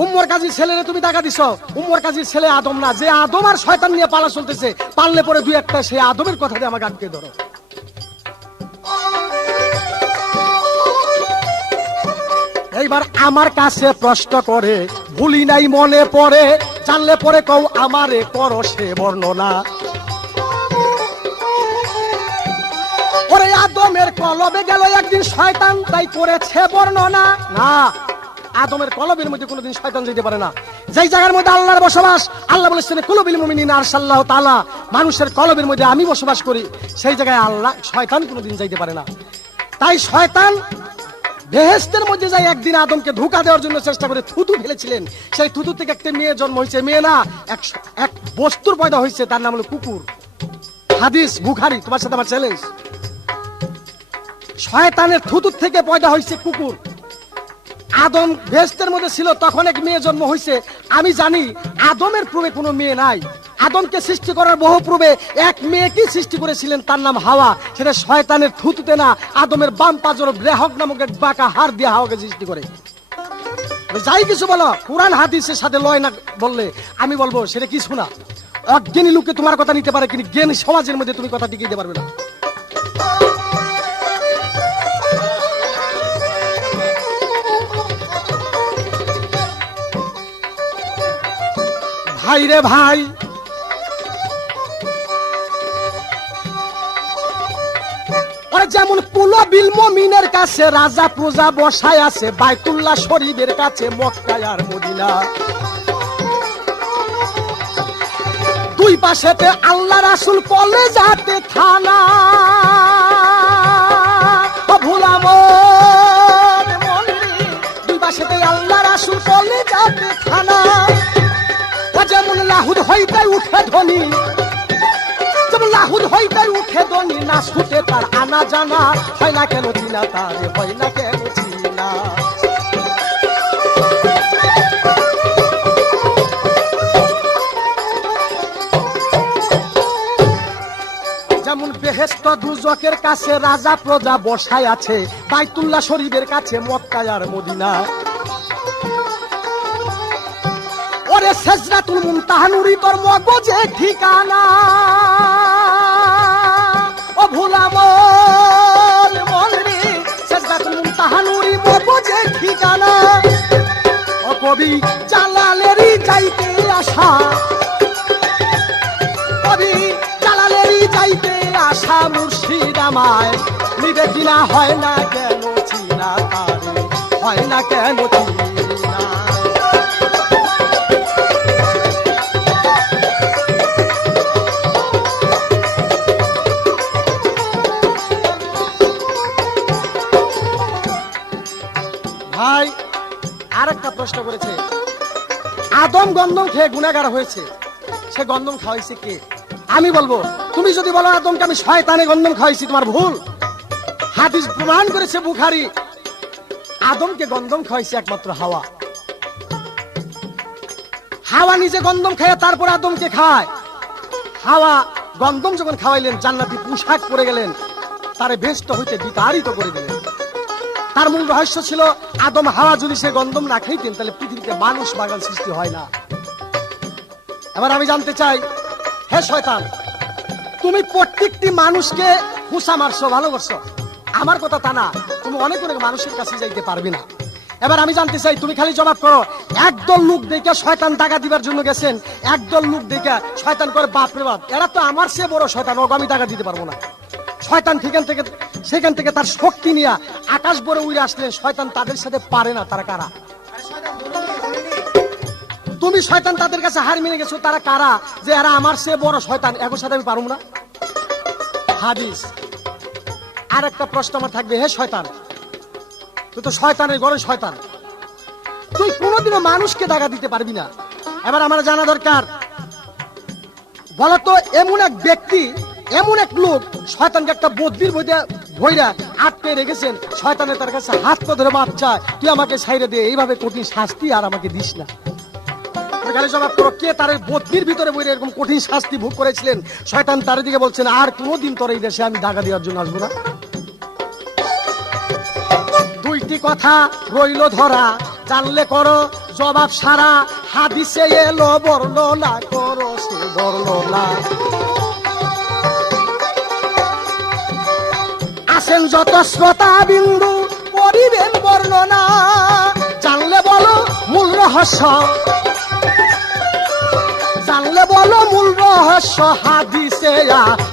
উম্মর কাজীর ছেলেরে তুমি টাকা দিছ, উম্মর কাজীর ছেলে আদম না, যে আদম আর শয়তান নিয়ে পালা চলতেছে, পারলে পরে দুই একটা সেই আদমের কথা দিয়ে আমার গানকে ধরো। এইবার আমার কাছে প্রশ্ন করে, ভুলি নাই মনে পড়ে, জানলে পরে কও আমারে করো সে বর্ণনা। ওরে আদমের কলবে গেল একদিন শয়তান, তাই করেছে বর্ণনা। না, আদমের কলবের মধ্যে কোনোদিন শয়তান যেতে পারে না। যেই জায়গার মধ্যে আল্লাহর বসবাস, আল্লাহ বলেছেন কুলুবিল মুমিনিনা আরসাল্লাহু তাআলা, মানুষের কলবের মধ্যে আমি বসবাস করি, সেই জায়গায় আল্লাহ শয়তান কোনোদিন যাইতে পারে না। তাই শয়তান বেহেশতের মধ্যে যাই একদিন আদমকে ধোঁকা দেওয়ার জন্য চেষ্টা করে থুতু ফেলেছিলেন। সেই থুতু থেকে একটা মেয়ে জন্ম হয়েছে, মেয়ে না এক বস্তুর পয়দা হয়েছে, তার নাম হলো কুকুর। হাদিস বুখারী, তোমার সাথে আমার চ্যালেঞ্জ। শয়তানের থুতুর থেকে পয়দা হয়েছে কুকুর। আদম বেহেশতের মধ্যে ছিল, তখন এক মেয়ে জন্ম হয়েছে। আমি জানি আদমের পূর্বে কোনো মেয়ে নাই। আদমকে সৃষ্টি করার বহু পূর্বে এক মেয়েকে সৃষ্টি করেছিলেন, তার নাম হাওয়া। সেটা শয়তানের থুতুতে না, আদমের বাম পাজর ব্রেহক নামক এক বাঁকা হাড় দিয়ে হাওয়াকে সৃষ্টি করে। যাই কিছু বলো, কোরআন হাদিসের সাথে লয় না বললে আমি বলবো সেটা কিছু না। অজ্ঞানী লোকে তোমার কথা নিতে পারে, কিন্তু জ্ঞানী সমাজের মধ্যে তুমি কথা টিকে দিতে পারবে না। ভাই রে ভাই, যেমন কুলবিল মুমিনের কাছে রাজা প্রজা বসায় আছে, বাইতুল্লাহ শরীফের কাছে মক্কা আর মদিনা। দুই পাশেতে আল্লাহ রাসূল কলেজাতে থানা, ভুলাম দুই পাশেতে আল্লাহ রাসূল কলেজাতে থানা। যেমন লাহুদ হইতে উঠে ধ্বনি, যেমন লাহুদ হইতে উঠে ধ্বনি, না ছুটে তার আনা জানা, হয় না কেন চিনা তারে, হয় না কেন চিনা। যেমন বেহেশত দুজকের কাছে রাজা প্রজা বসায় আছে, বাইতুল্লাহ শরীফের কাছে মক্কা আর মদিনা। ওরে সিদরাতুল মুনতাহা নুরি তোর মগজে ঠিকানা, ও ভুলামল মনরি সিদরাতুল মুনতাহা নুরি মগজে ঠিকানা। ও কবি জালালেরই যাইতে আশা, কবি জালালেরই যাইতে আশা, মুর্শিদ আমায় নিবে কিনা, হয় না কেন চিনা তারে, হয় না কেন চিনা। ভাই আরেকটা প্রশ্ন করেছে, আদম গন্ধম খেয়ে গুনাহগার হয়েছে, সে গন্ধম খাওয়াইছে কে? আমি বলবো, তুমি যদি বলো আদমকে আমি শয়তানে গন্ধম খাওয়াইছি, তোমার ভুল। হাদিস প্রমাণ করেছে বুখারী, আদমকে গন্ধম খাওয়াইছে একমাত্র হাওয়া। হাওয়া নিজে গন্ধম খায়, তারপর আদমকে খায়। হাওয়া গন্ধম যখন খাওয়াইলেন, জান্নাতি পোশাক পরে গেলেন, তারে বেহেশত হইতে বিতাড়িত করে দিলেন। তার মূল রহস্য ছিল, আদম হাওয়া যদি সে গন্ধম না খাইতেন, তাহলে পৃথিবীতে মানুষ বাগান সৃষ্টি হয় না। এবার আমি জানতে চাই, হে শয়তান, তুমি প্রত্যেকটি মানুষকে হুসা মারছো, ভালো করছো, আমার কথা তা না, তুমি অনেক অনেক মানুষের কাছে যাইতে পারবে না। এবার আমি জানতে চাই, তুমি খালি জবাব করো, একদল লোক দেখে শয়তান টাকা দিবার জন্য গেছেন, একদল লোক দেখে শয়তান করে বাপ রে বাপ, এরা তো আমার চেয়ে বড় শয়তান, ওকে আমি টাকা দিতে পারবো না। শয়তান সেখান থেকে তার শক্তি নিয়ে আকাশ বড় উড়ে আসলেন, শয়তান তাদের সাথে পারে না। তারা কারা? তুমি শয়তান তাদের কাছে হার মেনে গেছো, তারা কারা যে এরা আমার চেয়ে বড় শয়তান, এর সাথে আমি পারবো না? হাদিস। আর একটা প্রশ্ন আমার থাকবে, হে শয়তান, তুই তো শয়তানের ঘরে শয়তান, তুই কোনোদিনও মানুষকে টাকা দিতে পারবি না। এবার আমার জানা দরকার, বলতো এমন এক ব্যক্তি, এমন এক লোক শয়তানকে একটা বদ্বির ভইরা আটকে রেখেছেন, শয়তানে তার কাছে হাত পা ধরে মাপ চায়, তুই আমাকে ছাইরে দে, এইভাবে কঠিন শাস্তি আর আমাকে দিস না। জবাব করো, কে তার বদ্বির ভিতরে বইরে এরকম কঠিন শাস্তি ভোগ করেছিলেন? শয়তান তার দিকে বলছেন, আর কোনোদিন তোর এই দেশে আমি টাকা দেওয়ার জন্য আসবো না। দুইটি কথা রইল ধরা, জানলে করো জবাব সারা, হাদিসে এলো বর্ণনা করো সে বর্ণনা। আসেন যত শ্রোতা বিন্দু, করিবেন বর্ণনা, জানলে বলো মূল রহস্য, জানলে বলো মূল রহস্য, হাদিসে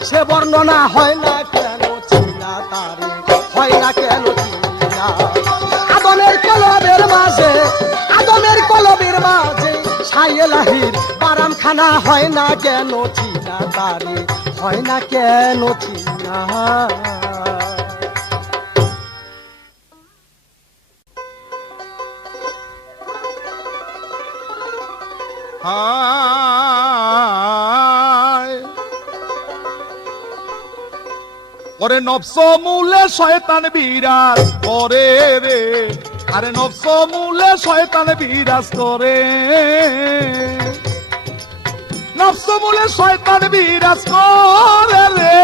সে বর্ণনা, হয় না কেন চিনা তারে, হয় না কেন চিনা। আদমের কলবের মাঝে, আদমের কলবের মাঝে ছাইলাহির বারাম খানা, হয় না কেন চিনা তারে, হয় না কেন চিনা। ওরে নফস মূলে শয়তান বিরাজ করে রে, আরে নফস মূলে শয়তান বিরাজ করে, নফস মূলে শয়তান বিরাজ করে রে,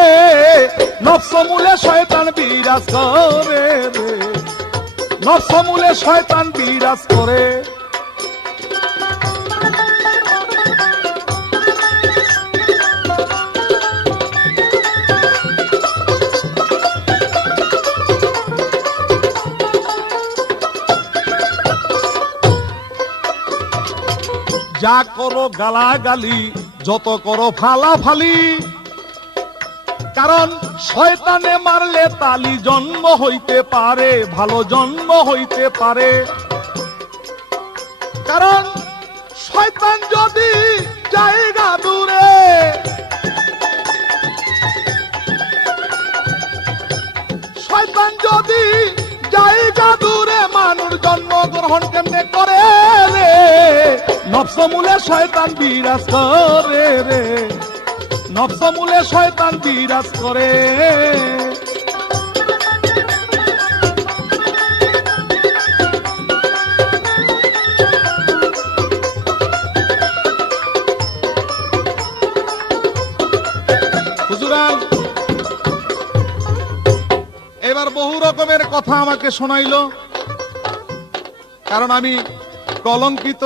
নফস মূলে শয়তান বিরাজ করে রে, নফস মূলে শয়তান বিরাজ করে। যা করো গালাগালি, যত করো ফালাফালি, কারণ শয়তানে মারলে তালি জন্ম হইতে পারে, ভালো জন্ম হইতে পারে। কারণ শয়তান যদি জায়গা দূরে, শয়তান যদি জায়গা দূরে, মানুষ জন্মগ্রহণ কেমনে করে রে? নফসমূলে শয়তান বিরাজ করে রে, নফসমূলে শয়তান বিরাজ করে। হুজুরান এবার বহু রকমের কথা আমাকে শোনাইলো, কারণ আমি কলঙ্কিত,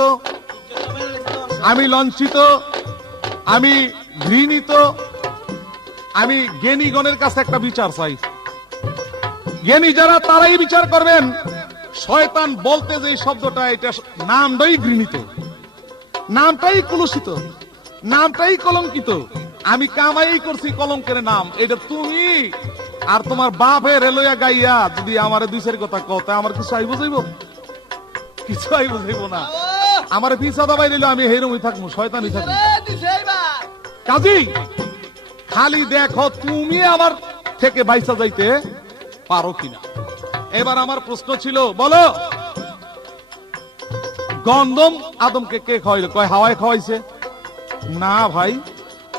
আমি লঞ্চিত, আমি ঘৃণিত। আমি জ্ঞানীগণের কাছে একটা বিচার চাই। জ্ঞানী যারা তারাই বিচার করবেন। শয়তান বলতে যে শব্দটা, এটা নামটাই ঘৃণিত, নামটাই কলুষিত, নামটাই কলঙ্কিত। আমি কামাই করছি কলঙ্কের নাম। এটা তুমি আর তোমার বাপের রেলইয়া গাইয়া যদি আমার দুই চারি কথা কও, তা আমার কিছু আই বুঝাইব? কিছু আই বুঝাইব না। আমার পিছা দাবাই নিল, আমি হেরমই থাকবো, শয়তানই থাকবো। কাজী খালি দেখো তুমি আমার থেকে বাইসা যাইতে পারো কিনা। এবার আমার প্রশ্ন ছিল, বলো গন্ধম আদমকে কে খাওয়াইলো? কয় হাওয়ায় খাওয়াইছে। না ভাই,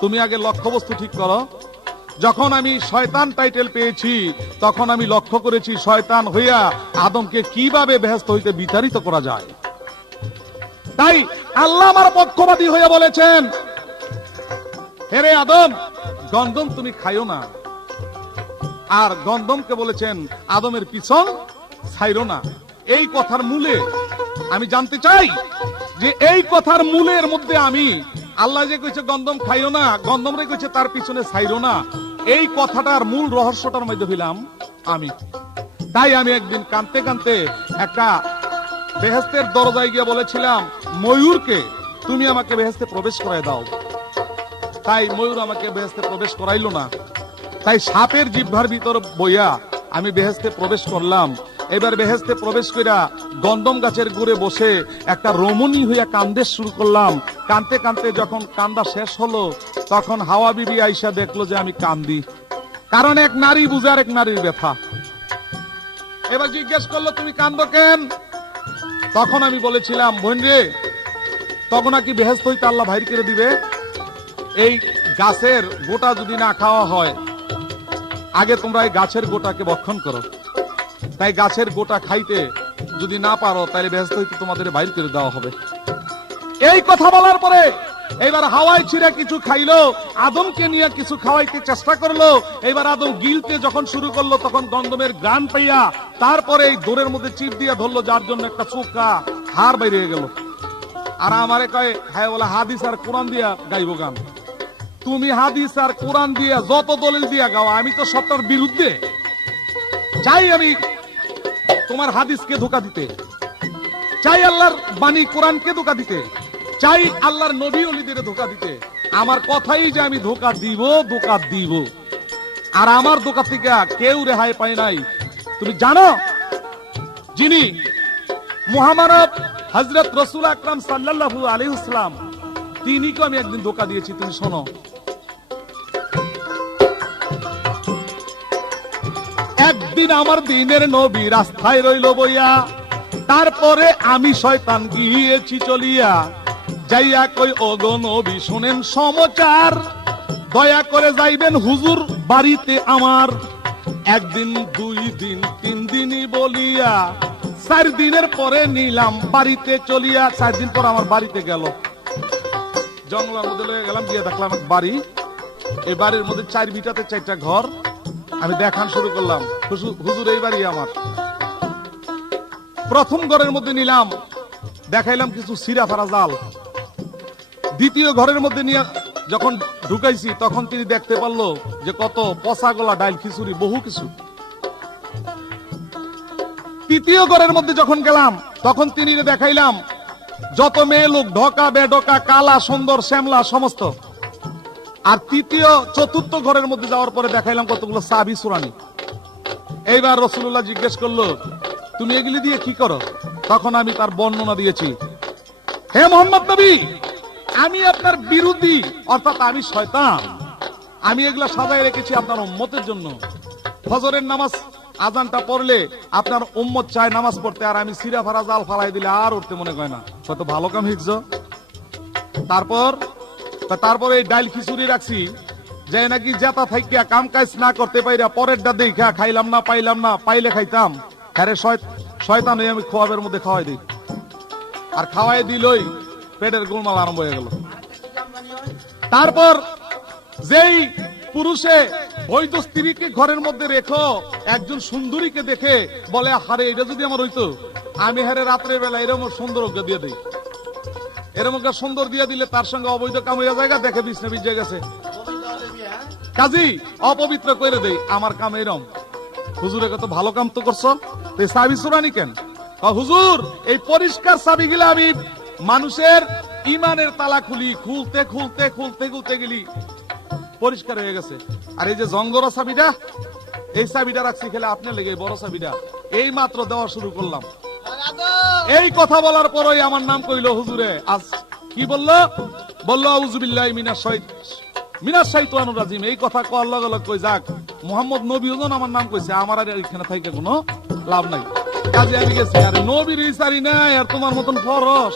তুমি আগে লক্ষ্য বস্তু ঠিক করো। যখন আমি শয়তান টাইটেল পেয়েছি, তখন আমি লক্ষ্য করেছি শয়তান হইয়া আদমকে কিভাবে বেহেশত হইতে বিতাড়িত করা যায়। তাই আল্লাহ আমার পক্ষপাতী হয়ে বলেছেন, হেরে আদম, গন্ধম তুমি খাইও না। আর গন্ধমকে বলেছেন আদমের পিছন ছাইরো না। এই কথার মূলে আমি জানতে চাই যে এই কথার মূলের মধ্যে আমি, আল্লাহ যে কইছে গন্ধম খাইও না, গন্ধম রে কইছে তার পিছনে ছাইরো না, এই কথাটার মূল রহস্যটার মধ্যে হইলাম আমি। তাই আমি একদিন কাঁদতে কাঁদতে একটা বেহেশতের দরজায় গিয়ে বলেছিলাম, ময়ূরকে তুমি আমাকে বেহেশতে প্রবেশ করায় দাও। তাই ময়ূর আমাকে বেহেশতে প্রবেশ করাইলো না। তাই সাপের জিহ্বার ভিতর বইয়া আমি বেহেশতে প্রবেশ করলাম। এবার বেহেশতে প্রবেশ কইরা গন্ধম গাছের গুড়ে বসে একটা রমণী হইয়া কান্দে শুরু করলাম। কানতে কানতে যখন কান্দা শেষ হলো, তখন হাওয়া বিবি আইসা দেখলো যে আমি কান্দি। কারণ এক নারী বুঝে আর এক নারীর ব্যথা। এবার জিজ্ঞেস করলো, তুমি কান্দো কেন? তখন আমি বলেছিলাম, বোন রে, তখন নাকি বেহেশত হইতে আল্লাহ বাইর করে দিবে। এই গাছের গোটা যদি না খাওয়া হয়, আগে তোমরা এই গাছের গোটাকে ভক্ষণ করো। তাই গাছের গোটা খাইতে যদি না পারো, তাহলে বেহেশত হইতে তোমাদের বাইর করে দেওয়া হবে। এই কথা বলার পরে এবার হাওয়ায় ছিঁড়ে কিছু খাইলো, আদমকে নিয়ে কিছু খাওয়াইতে চেষ্টা করলো। এবার আদম গিলতে যখন শুরু করলো, তখন গন্ধমের গান পাইয়া তারপরে এই দৌড়ের মধ্যে চিপ দিয়ে ধরলো, যার জন্য একটা চোখা হাড় বাইরে গেল। আর আমারে কয়, হ্যাঁ বলে হাদিস আর কোরআন দিয়া গাইবো গান। তুমি হাদিস আর কোরআন দিয়া যত দলিল দিয়া গাও, আমি তো সবটার বিরুদ্ধে। চাই আমি তোমার হাদিসকে ধোকা দিতে, চাই আল্লাহর বাণী কোরআনকে ধোকা দিতে, চাই আল্লাহর নবী ওলিদের ধোকা দিতে। আমার কথাই যে আমি ধোকা দিব, ধোকা দিব। আর আমার ধোকা থেকে কেউ রেহাই পায় নাই। তুমি জানো, যিনি মহামানব হযরত রাসূল আকরাম সাল্লাল্লাহু আলাইহি ওয়াসাল্লাম, তিনিকে আমি একদিন ধোকা দিয়েছি। তুমি শোনো, একদিন আমার দিনের নবী রাস্তায় রইল বইয়া, তারপরে আমি শয়তান গিয়েছি চলিয়া। যাইয়া কই, ওগো নবী শুনেন সমাচার, দয়া করে যাইবেন হুজুর বাড়িতে আমার। একদিন, দুই দিন, তিন দিনই বলিয়া 4 দিনের পরে নিলাম বাড়িতে চলিয়া। 4 দিন পর আমার বাড়িতে গেল। জঙ্গলের মধ্যে লয়ে গেলাম, গিয়ে দেখলাম এক বাড়ি। এই বাড়ির মধ্যে 4 বিটাতে 4টা ঘর। আমি দেখান শুরু করলাম, হুজুর এই বাড়ি আমার। প্রথম ঘরের মধ্যে নিলাম, দেখাইলাম কিছু সিরা ফারা জাল। দ্বিতীয় ঘরের মধ্যে নিয়ে যখন ঢুকাইছি, তখন তিনি দেখতে পারলো যে কত পচা গলা ডাইল, খিচুড়ি, বহু কিছু। তৃতীয় ঘরের মধ্যে যখন গেলাম, তখন তিনি দেখাইলাম যত মেয়ে লোক, ঢকা বেডকা, কালা সুন্দর শ্যামলা সমস্ত। আর তৃতীয় চতুর্থ ঘরের মধ্যে যাওয়ার পরে দেখাইলাম কতগুলো চাবি চুরানি। এইবার রাসূলুল্লাহ জিজ্ঞেস করলো, তুমি এগুলি দিয়ে কি করো? তখন আমি তার বর্ণনা দিয়েছি। হে মোহাম্মদ নবী, আমি আপনার বিরোধী, অর্থাৎ আমি শয়তান। আমি এগুলা সাজায় রেখেছি আপনার উম্মতের জন্য। ফজরের নামাজ আজানটা পড়লে আপনার উম্মত চায় নামাজ পড়তে, আর আমি সিরা ফারা জাল ফালাই দিলে আর উঠতে মনে হয় না। কত ভালো কাম হিকছ। তারপর এই ডাইল খিচুড়ি রাখছি, যে নাকি জেতা থাইকা কাম কাজ না করতে পাইরা পরের ডা দেখা খাইলাম না, পাইলাম না, পাইলে খাইতাম। হ্যাঁ শয়তান আমি খোয়াবের মধ্যে খাওয়াই দিই, আর খাওয়াই দিলই পেটের গোলমাল আরম্ভ হয়ে গেল। তারপর যেই পুরুষে বৈধ স্ত্রীকে ঘরের মধ্যে রেখো একজন সুন্দরীকে দেখে বলে, হারে এটা যদি আমার হইতো, আমি হারে রাত্রে বেলা এরকম সুন্দর দিয়ে দিই। এরকম সুন্দর দিয়ে দিলে তার সঙ্গে অবৈধ কাম হইয়া জায়গা দেখে বিছনা ভিজে গেছে, কাজী অপবিত্র করে দেই। আমার কাম এরম। হুজুরে কত ভালো কাম তো করছো, চাবি চুরানি কেন? হুজুর এই পরিষ্কার চাবি গিলা আমি মানুষের ইমানের তালা খুলি, খুলতে খুলতে খুলতে খুলতে গেলি পরিষ্কার হয়ে গেছে। আর এই যে জঙ্গরা চাবিটা, এই চাবিটা রাখছি খেলে আপনার লেগে বড় চাবিটা এই মাত্র দেওয়া শুরু করলাম। এই কথা বলার পরই আমার নাম কইল হুজুরে। আজ কি বললো? বললো আউযুবিল্লাহি মিনাশ শাইতানির রাজিম। এই কথা কওয়ার লগে লগে কই যাক, মুহাম্মদ নবী ওজন আমার নাম কইছে, আমার আর এখানে থাইকে কোনো লাভ নাই। কাজে আমি গেছি, আর নবীর ইসারি নাই, আর তোমার মতন ফরস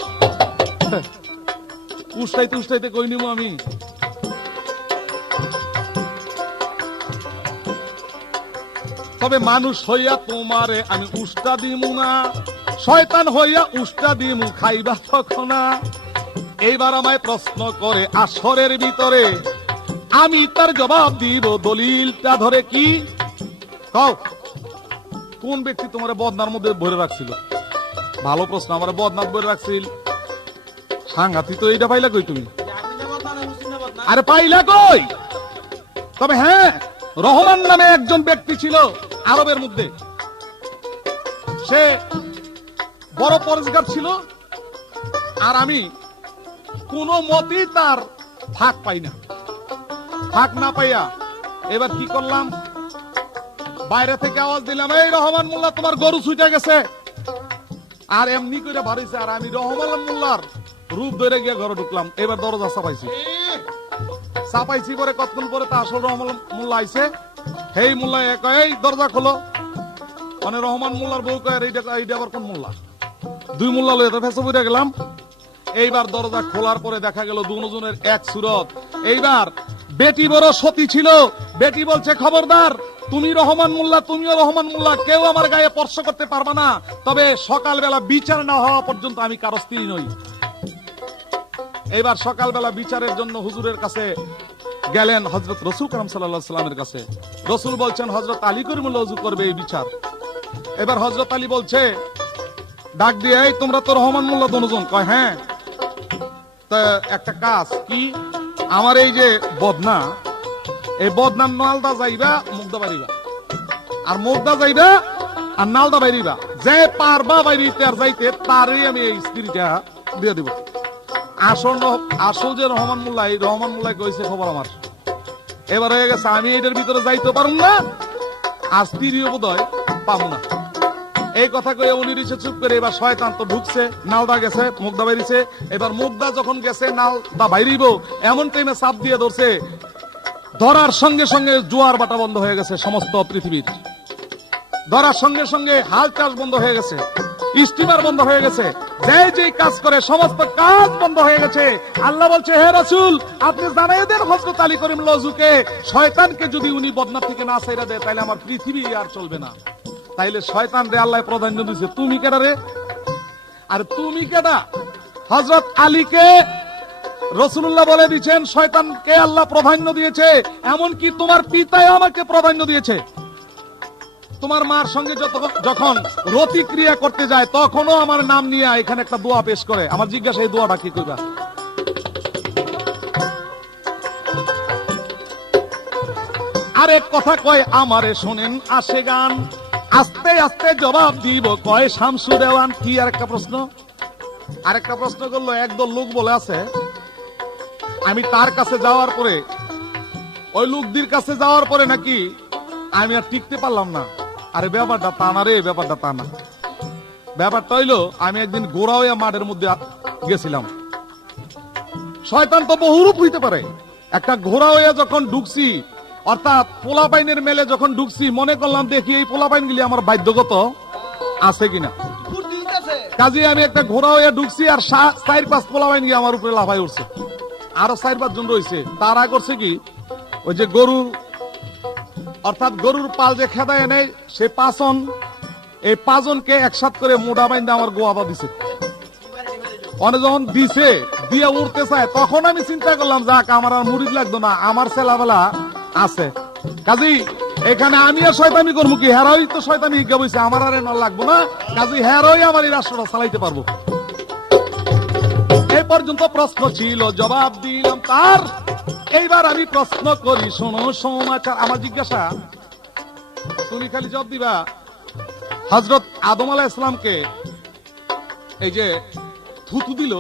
উষ্টাইতে উষ্টাইতে কই নিব আমি। তবে মানুষ হইয়া তোমারে আমি উষ্টা দিমু না, শয়তান হইয়া উষ্টা দিমু খাইবা তখন। এইবার আমায় প্রশ্ন করে আসরের ভিতরে, আমি তার জবাব দিব দলিলটা ধরে। কি কও, কোন ব্যক্তি তোমার বদনার মধ্যে ভরে রাখছিল? ভালো প্রশ্ন। আমার বদনার ভরে রাখছিল, সাংঘাতি তো। এইটা পাইলা কই তুমি? আরে পাইলা কই? তবে হ্যাঁ, রহমান নামে একজন ব্যক্তি ছিল আরবের মধ্যে। সে বড় পরেশগার ছিল, আর আমি কোন মতেই তার ফাঁক পাই না। ফাঁক না পাইয়া এবার কি করলাম, বাইরে থেকে আওয়াজ দিলাম, এই রহমান মোল্লা তোমার গরু ছুটে গেছে। আর এমনি করে ভারিছে, আর আমি রহমান মোল্লার রূপ ধরে গিয়ে ঘরে ঢুকলাম। এবার দরজা চাপাইছি পরে কতক্ষণ পরে তা আসল রহমান মোল্লা আইছে। হেই মোল্লা এই দরজা খোলো। মানে রহমান মোল্লার বউ কয়, এইটা আবার কোন মোল্লা? দুই মোল্লা লয়ে ফেসে বুঝে গেলাম। এইবার দরজা খোলার পরে দেখা গেল দুজনের এক সুরত। এইবার বেটি বড় সতী ছিল। বেটি বলছে, খবরদার, তুমি রহমান মোল্লা, তুমিও রহমান মোল্লা, কেউ আমার গায়ে স্পর্শ করতে পারবা না। তবে সকালবেলা বিচার না হওয়া পর্যন্ত আমি কারো স্ত্রী নই। এইবার সকালবেলা বিচারের জন্য হুজুরের কাছে গেলেন হযরত রাসূল কারীম সাল্লাল্লাহু আলাইহি ওয়াসাল্লামের কাছে। রাসূল বলছেন হযরত আলী করিমুল্লাহ ওযু করবে এই বিচার। এবার হযরত আলী বলছে, ডাক দিয়ে, এই তোমরা তো রহমান মোল্লা দুজন? কয় হ্যাঁ। তা একটা কাজ কি, আমার এই যে বদনা, এই বদনার নালদা যাইবা মুগদা বাড়িবা, আর মুগদা যাইবা আর নালদা বাইরিবা। যে পারবা বাইরিতে আর যাইতে তারই আমি এই স্ত্রীটা দিয়ে দিব। আসল যে রহমান মোল্লা, এই রহমান মোল্লা কইছে খবর আমার। এবার হয়ে গেছে, আমি এটার ভিতরে যাইতে পারুম না, আর স্ত্রীও বোধহয় পাবো না। এই কথা কয়ে উনি রিসে চুপ করে। এবার শয়তান তো ঢুকছে, নালদা গেছে, মুগদা বাইরিছে। এবার মুগদা যখন গেছে, নালদা বাইরিব, এমন টাইমে চাপ দিয়ে ধরছে। ধরার সঙ্গে সঙ্গে জোয়ার বাটা বন্ধ হয়ে গেছে সমস্ত পৃথিবীর। ধরার সঙ্গে সঙ্গে হাল চাষ বন্ধ হয়ে গেছে, স্টিমার বন্ধ হয়ে গেছে, যে কাজ করে সমস্ত কাজ বন্ধ হয়ে গেছে। আল্লাহ বলছে, হে রাসূল, আপনি জানাই দেন হযরত আলী করিমুল্লাহ ওযুকে, শয়তানকে যদি উনি বদনা থেকে না ছাইরা দেয়, তাহলে আমার পৃথিবী আর চলবে না। তাইলে শয়তান রে আল্লাহ প্রাধান্য দিয়েছে। তুমি কেডা রে? আর তুমি কেডা? হযরত আলীকে রাসূলুল্লাহ বলে দিয়েছেন শয়তানকে আল্লাহ প্রাধান্য দিয়েছে। এমনকি তোমার পিতাই আমাকে প্রাধান্য দিয়েছে। তোমার মার সঙ্গে যখন রতিক্রিয়া করতে যায়, তখনও আমার নাম নিয়ে এখানে একটা দোয়া পেশ করে। আমার জিজ্ঞাসা, এই দোয়াটা কি কইবা? আরেক কথা কয়, আমারে শোনেন আসে গান, আস্তে আস্তে জবাব দিব, কয় শামসু দেওয়ান। কি আরেকটা প্রশ্ন? আরেকটা প্রশ্ন করলো, একদল লোক বলে আছে, আমি তার কাছে যাওয়ার পরে ওই লোকদের কাছে যাওয়ার পরে নাকি আমি আর টিকতে পারলাম না। আরে ব্যাপারটা তা না রে, ব্যাপারটা তা না। ব্যাপারটা হইলো আমি একদিন গোড়া হইয়া মাঠের মধ্যে গেছিলাম। শয়তান তো বহুরূপ হইতে পারে। একটা ঘোড়া হইয়া যখন ঢুকছি, অর্থাৎ পোলাপাইনের মেলে যখন ঢুকছি, মনে করলাম দেখি এই পোলাপাইন গুলি আমার বাধ্যগত আছে কিনা। কাজে আমি একটা ঘোড়া হইয়া ঢুকছি, আর 4-5 পোলাপাইন গিয়ে আমার উপরে লাফাই উঠছে। আরো 4-5 জন রয়েছে। তারা করছে কি, ওই যে গরুর, অর্থাৎ গরুর পাল যে খেদায় নেয়, সে পাঁচন, এই 5 জনকে একসাথ করে মোটা বাইন্দা আমার গোয়াবা দিছে। অনেক যখন দিছে, দিয়ে উঠতে চায়, তখন আমি চিন্তা করলাম যাক আমার আর মুরিদ লাগতো না, আমার ছেলাবেলা আছে। কাজী এখানে আমি আর শয়তানি করবো কি, হেরাই তো শয়তানি হিজ্ঞা বইছে, আমার আর এনার লাগবো না। কাজী হেরাই আমার এই রাষ্ট্রটা চালাইতে পারবো। এই পর্যন্ত প্রশ্ন ছিল, জবাব দিলাম তার। এইবার আমি প্রশ্ন করি, শোনো সমাচার। আমার জিজ্ঞাসা, তুমি খালি জবাব দিবা, হযরত আদম আলাইহিস সালামকে এই যে থুতু দিল,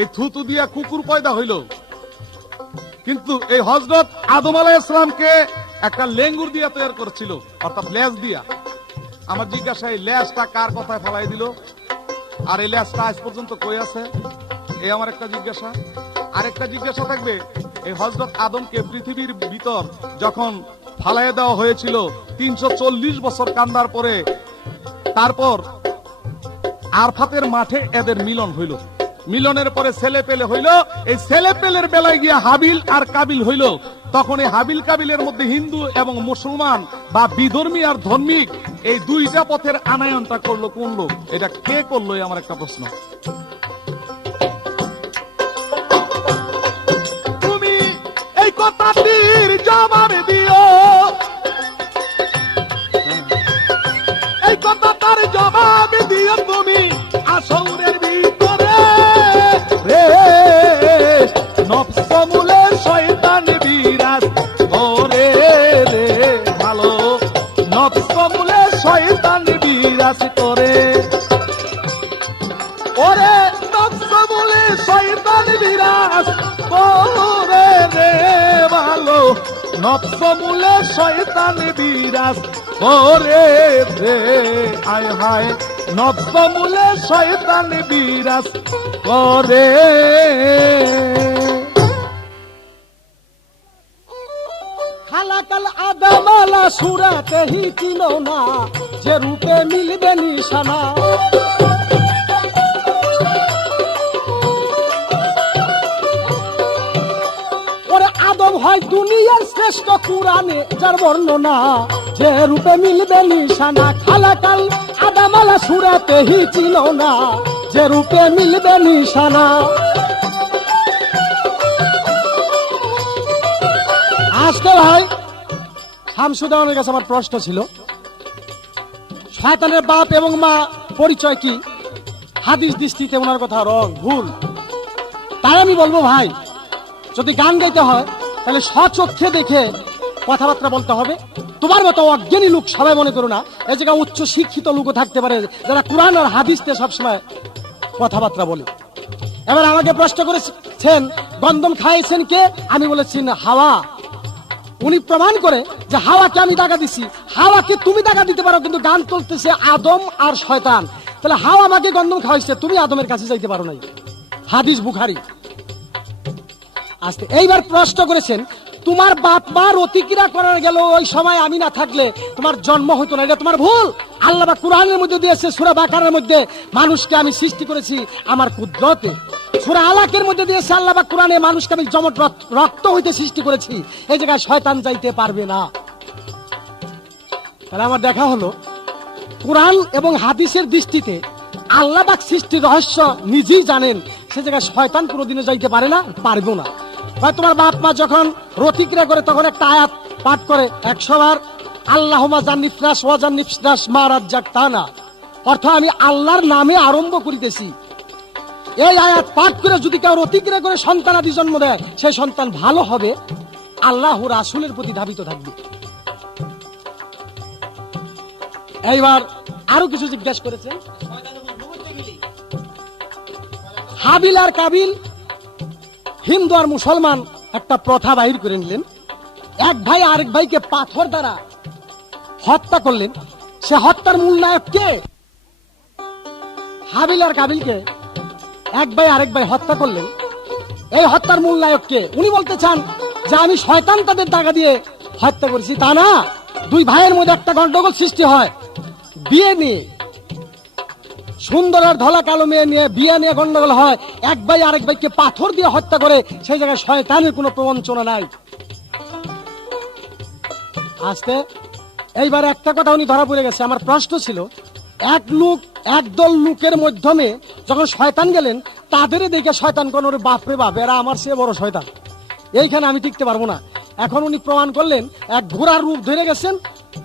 এই থুতু দিয়া কুকুর পয়দা হইল, কিন্তু এই হযরত আদম আলাইহিস সালামকে একটা লেঙ্গুর দিয়া তৈরি করছিল, অর্থাৎ লেজ দিয়া। আমার জিজ্ঞাসা, এই লেজটা কার কথায় ফেলাই দিল, আর এই লেজটা আজ পর্যন্ত কই আছে? এই আমার একটা জিজ্ঞাসা। আরেকটা জিজ্ঞাসা থাকবে, এই হযরত আদমকে পৃথিবীর ভিতর যখন ফালাইয়া দেওয়া হয়েছিল, 340 বছর কান্দার পরে, তারপর আরফাতের মাঠে এদের মিলন হইল। মিলনের পরে ছেলে পেলে হইল। এই ছেলে পেলের বেলায় গিয়া হাবিল আর কাবিল হইল। তখন এই হাবিল কাবিলের মধ্যে হিন্দু এবং মুসলমান বা বিধর্মী আর ধর্মিক এই দুইটা পথের আনায়নটা করলো কোন লোক? এটা কে করলো? আমার একটা প্রশ্ন। তুমি এই কথাটির জবাব দিও, এই কথাটার জবাব দিও তুমি। আসরের ভিতরে রে নফসমূলে শয়তান বিরাজ করে রে, ভালো নফসমূলে শয়তান বিরাজ করে। ওরে নফসমূলে শয়তান বিরাজ করে রে, ভালো নফসমূলে শয়তান বিরাজ করে রে। হায় হায় নফসমূলে শয়তান বিরাজ করে। খালাকাল আদামালা সুরাতে হি চিনো না, যে রূপে মিলবে নিশানা। ওরে আদম হয় দুনিয়ার শ্রেষ্ঠ, কুরআনে যার বর্ণনা, যে রূপে মিলবে নিশানা। খালাকাল আদামালা সুরাতে হি চিনো না, যে রূপে মিলবে নিশানা। আজকে ভাই শামসুদ্দৌলার কাছে আমার প্রশ্ন ছিল, শয়তানের বাপ এবং মা পরিচয় কি? হাদিস দৃষ্টিতে ওনার কথা রং ভুল। তাই আমি বলবো ভাই, যদি গান গাইতে হয় তাহলে স্বচক্ষে দেখে কথাবার্তা বলতে হবে। তোমার মতো অজ্ঞানী লোক সবাই মনে করো না, এই জায়গায় উচ্চ শিক্ষিত লোকও থাকতে পারে যারা কোরআন আর হাদিসতে সবসময় কথাবার্তা বলে। এবার আমাকে প্রশ্ন করেছেন, গন্ধম খাইছেন কে? আমি বলেছি হাওয়া। উনি প্রমাণ করে যে হাওয়াকে আমি টাকা দিছি। হাওয়াকে তুমি টাকা দিতে পারো, কিন্তু গান চলতেছে আদম আর শয়তান। তাহলে হাওয়া আমাকে গন্ধম খাওয়াইছে, তুমি আদমের কাছে যাইতে পারো নাই। হাদিস বুখারী। আজকে এইবার প্রশ্ন করেছেন, তোমার বাপ মার অতিক্রিয়া করার গেল ওই সময় আমি না থাকলে তোমার জন্ম হতো না। এটা তোমার ভুল। আল্লাহ পাক কুরআনের মধ্যে দিয়েছে, সূরা বাকারার মধ্যে, মানুষকে আমি সৃষ্টি করেছি আমার কুদরতে। সূরা আলাকের মধ্যে দিয়েছে আল্লাহ পাক কুরআনে, মানুষকে আমি জমট রক্ত হইতে সৃষ্টি করেছি। এই জায়গায় শয়তান যাইতে পারবে না। তাহলে আমার দেখা হলো, কুরআন এবং হাদিসের দৃষ্টিতে আল্লাহ পাক সৃষ্টির রহস্য নিজেই জানেন, সে জায়গায় শয়তান কোনোদিনও যাইতে পারে না, পারবেও না। ভাই তোমার বাপ মা যখন রতিক্রিয়া করে তখন একটা আয়াত পাঠ করে 100 বার, আল্লাহুম্মা জান্নিবনাস ওয়া জান্নিবনাস মা রাজ্জাকতানা, অর্থ আমি আল্লাহর নামে আরম্ভ করিতেছি। এই আয়াত পাঠ করে যদি কেউ রতিক্রিয়া করে সন্তানাদি জন্ম দেয়, সেই সন্তান ভালো হবে, আল্লাহ রাসূলের প্রতি ধাবিত থাকবে। এইবার আরো কিছু জিজ্ঞাসা করেছেন, হাবিল আর কাবিল, হিন্দু আর মুসলমান একটা প্রথা বাহির করে নিলেন। এক ভাই আরেক ভাইকে পাথর দ্বারা হত্যা করলেন। সে হত্যার মূল নায়ক কে? হাবিল আর কাবিলকে এক ভাই আরেক ভাই হত্যা করলেন। এই হত্যার মূল নায়ক কে? উনি বলতে চান যে আমি শয়তান তাদের টাকা দিয়ে হত্যা করেছি। তা না, দুই ভাইয়ের মধ্যে একটা গন্ডগোল সৃষ্টি হয় বিয়ে নিয়ে। সুন্দর আর ধলা কালো মেয়ে নিয়ে বিয়ে নিয়ে গন্ডগোল হয়, এক ভাই আরেক ভাইকে পাথর দিয়ে হত্যা করে। সেই জায়গায় শয়তানের কোনো প্রবঞ্চনা নাই। আজকে এইবার একটা কথা উনি ধরা পড়ে গেছে। আমার প্রশ্ন ছিল, একদল লোকের মাধ্যমে যখন শয়তান গেলেন, তাদেরই দেখে শয়তান কোন বাপরে বাপ, এরা আমার চেয়ে বড় শয়তান, এইখানে আমি টিকতে পারবো না। এখন উনি প্রমাণ করলেন, এক ঘোড়ার রূপ ধরে গেছেন,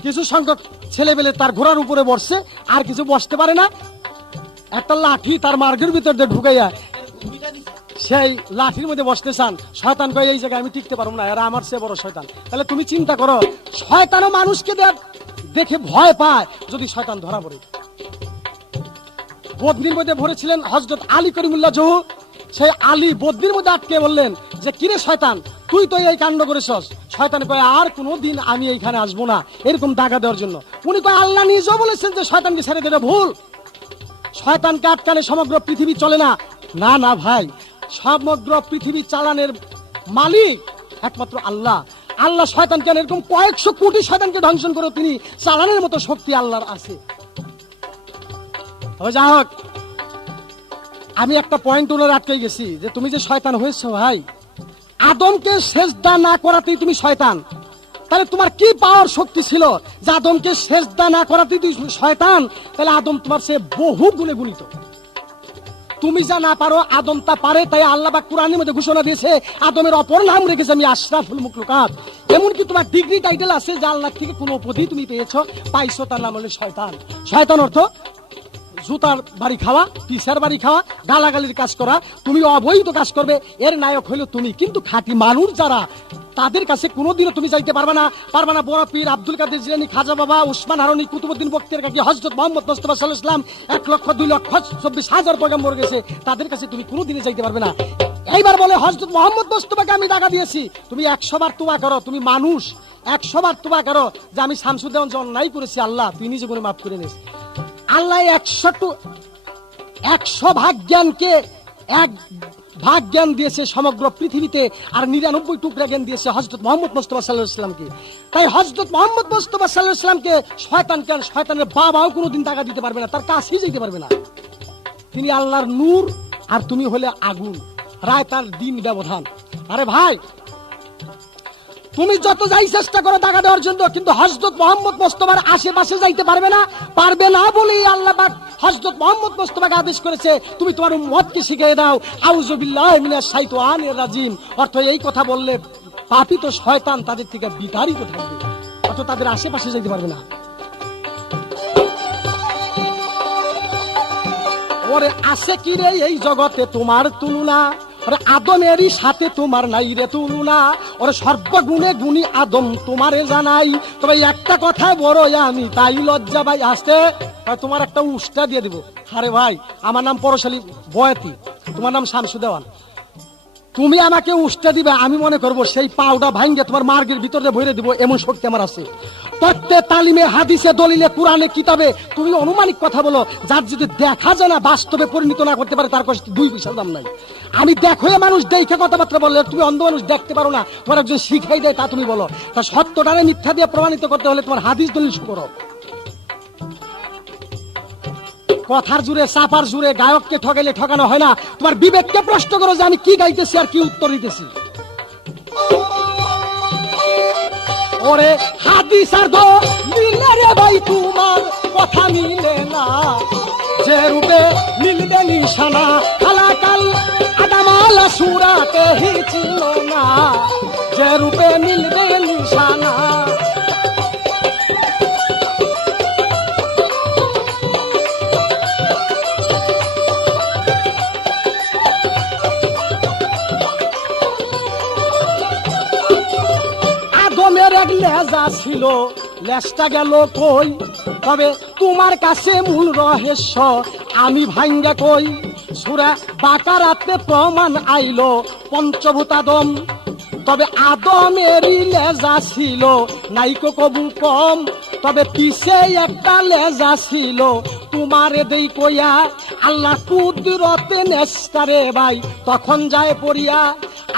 কিছু সংখ্যক ছেলেবেলে তার ঘোড়ার উপরে বসছে, আর কিছু বসতে পারে না। একটা লাঠি তার মার্গের ভিতর দিয়ে ঢুকাইয়া সেই লাঠির মধ্যে বসতে চান। শয়তান কয় এই জায়গায় আমি টিকতে পারবো না, এরা আমার চেয়ে বড় শয়তান। তাহলে তুমি চিন্তা করো, শয়তানও মানুষকে দেখে ভয় পায় যদি শয়তান ধরা পড়ে। বদনির মধ্যে ভরেছিলেন হযরত আলী করিমুল্লাহ জহু। সেই আলী বদনির মধ্যে আটকে বললেন যে কিরে শয়তান, তুই তো এই কাণ্ড করেছস। শয়তান কয় আর কোনোদিন আমি এইখানে আসবো না, এরকম দাগা দেওয়ার জন্য। উনি কয় আল্লাহ নিজেও বলেছেন যে শয়তানকে ছেড়ে দেবে, ভুল। শয়তানকে আটকালে সমগ্র পৃথিবী চলে না। না না ভাই, সমগ্র পৃথিবী চালানের মালিক একমাত্র আল্লাহ। আল্লাহ শয়তানকে এরকম কয়েকশো কোটি শয়তানকে ধ্বংসন করে তিনি চালানের মতো শক্তি আল্লাহর আছে। যা হোক, আমি একটা পয়েন্ট ওনার আটকে গেছি যে তুমি যে শয়তান হয়েছো ভাই, আদমকে সেজদা না করাতেই তুমি শয়তান। তাহলে তোমার কি পাওয়ার শক্তি ছিল যে আদমকে সেজদা না করাতেই তুমি শয়তান? তাহলে আদম তোমার সে বহু গুণে গুণিত। তুমি যা না পারো আদম তা পারে। তাই আল্লাহ পাক কুরআনের মধ্যে ঘোষণা দিয়েছে, আদমের অপর নাম রেখেছে আমি আশরাফুল মুখলুকাত। এমনকি তোমার ডিগ্রি টাইটেল আছে যে আল্লাহ থেকে কোনো উপাধি তুমি পাইছো, তার নাম হলো শয়তান। শয়তান অর্থ জুতার বাড়ি খাওয়া, পিসার বাড়ি খাওয়া, গালাগালির কাজ করা, তুমি অবৈধ কাজ করবে, এর নায়ক হইলো তুমি। কিন্তু খাঁটি মানুষ যারা, তাদের কাছে কোনোদিনও তুমি যাইতে পারবে না। বড় পীর আব্দুল কাদের জিলানী, খাজা বাবা, উসমান হারুনি, কুতুবউদ্দিন বখতিয়ার কাকি, হযরত মুহাম্মদ মুস্তাফা সাল্লাল্লাহু আলাইহি ওয়াসাল্লাম, 1,02,24,000 পয়গম্বর গেছে, তাদের কাছে তুমি কোনোদিনই যাইতে পারবে না। এইবার বলে হযরত মুহাম্মদ মুস্তাফাকে আমি টাকা দিয়েছি। তুমি 100 বার তোবা করো, তুমি মানুষ, 100 বার তোবা করো যে আমি শামসুদ্দৌলা যে অন্যায় করেছি, আল্লাহ তুই নিজে করে মাফ করে নিস। আল্লাহ 100 ভাগ জ্ঞানকে 1 ভাগ জ্ঞান দিয়েছে সমগ্র পৃথিবীতে, আর 99 টুকরা জ্ঞান দিয়েছে হযরত মুহাম্মদ মুস্তাফা সাল্লাল্লাহু আলাইহি ওয়াসাল্লামকে। তাই হযরত মুহাম্মদ মুস্তাফা সাল্লাল্লাহু আলাইহি ওয়াসাল্লামকে শয়তানের বাবাও কোনোদিন টাকা দিতে পারবে না, তার কাছেই যেতে পারবে না। তিনি আল্লাহর নূর, আর তুমি হলে আগুন, রায় তার দিন ব্যবধান। আরে ভাই, তুমি যত যাই চেষ্টা করো টাকা দেওয়ার জন্য, কিন্তু হযরত মুহাম্মদ মুস্তাফার আশেপাশে যাইতে পারবে না বলেই আল্লাহ পাক হযরত মুহাম্মদ মুস্তাফাকে আদেশ করেছে, তুমি তোমার উম্মতকে শিখিয়ে দাও আউযু বিল্লাহি মিনাশ শাইতানির রাজিম। অর্থ এই কথা বললে পাপী তো শয়তান তাদের থেকে বিতাড়িত থাকবে, অর্থ তাদের আশেপাশে যাইতে পারবে না। ওরে আছে কি রে এই জগতে তোমার তুলনা, ওরে আদমেরই সাথে তোমার নাই রে তুলনা, ওরে সর্বগুণে গুণী আদম তোমারে জানাই, তবে একটা কথায় বড় আমি তাই লজ্জা ভাই। আসতে তোমার একটা উষ্টা দিয়ে দিব। আরে ভাই, আমার নাম পরশালী বয়াতি, তোমার নাম শামসু দেওয়ান। তুমি আমাকে উষ্টা দিবে, আমি মনে করবো সেই পাউডা ভাঙ্গে তোমার মার্গের ভিতরে ভরে দিব, এমন শক্তি আমার আছে। তত্ত্বে তালিমে হাদিসে দলিলে কোরআনে কিতাবে তুমি অনুমানিক কথা বলো, যার যদি দেখা যায় না, বাস্তবে পরিণত না করতে পারে, তার কাছে 2 পয়সার দাম নাই। আমি দেখো মানুষ দেখে কথাবার্তা বললে, তুমি অন্ধ মানুষ দেখতে পারো না, তোমার একজন শিখাই দেয় তা তুমি বলো। তা সত্যটারে মিথ্যা দিয়ে প্রমাণিত করতে হলে তোমার হাদিস দলিল শুরু করো। কথার জুড়ে, চাপার জুড়ে গায়ককে ঠকাইলে ঠকানো হয় না। তোমার বিবেককে প্রশ্ন করো যে আমি কি গাইতেছি আর কি উত্তর দিতেছি। ওরে হাদিস আর গো মিলে রে ভাই, তোমার কথা মিলে না, যে রূপে মিলবে নিশানা, কালাকাল আদামালা সুরাতে হি ছিল না, যে রূপে মিলবে নিশানা। আদমের এক লেজা ছিল, লেজটা গেল কই, তবে তোমার কাছে মূল রহস্য আমি ভাঙ্গা কই। সূরা বাকারাতে প্রমাণ আইলো, পঞ্চভূত আদম তবে আদমেরই লেজা ছিল নাইকো কবু কম, তবে পিছে একটা লেজা ছিল তোমারে দেই কইয়া, আল্লাহ কুদরতে নেস্তারে ভাই তখন যায় পড়িয়া,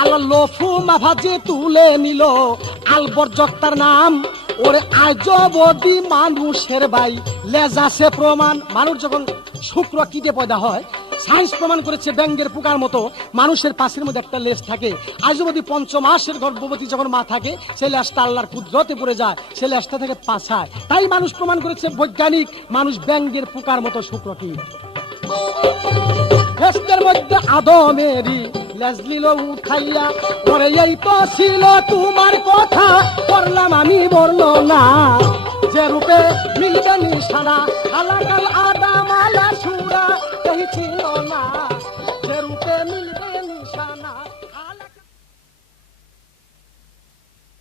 আল্লাহ লফু মাফাজে তুলে নিল আলবর্জক নাম, ওরে আজবদি মানুষের ভাই লেজাসে প্রমাণ। মানুষ যখন শুক্র কীটে পয়দা হয়, সায়েন্স প্রমাণ করেছে ব্যাঙ্গের পোকার মতো মানুষের পাশের মধ্যে একটা লেজ থাকে। আজবদি 5 মাসের গর্ভবতী যখন মা থাকে, সেই লেজটা আল্লাহর কুদরতে পড়ে যায়, সেই লেজটা থেকে পাছায়। তাই মানুষ প্রমাণ করেছে বৈজ্ঞানিক, মানুষ ব্যাঙ্গের পোকার মতো শুক্র কীট। ফেরেশতার মধ্যে আদমেরই লেজ নিল উঠাইয়া, পরে এই তো ছিল তোমার কথা করলাম আমি বর্ণনা, যে রূপে মিলবে নিশানা আলাকাল আদাম আলা সুরা এই ছিল না, যে রূপে মিলবে নিশানা।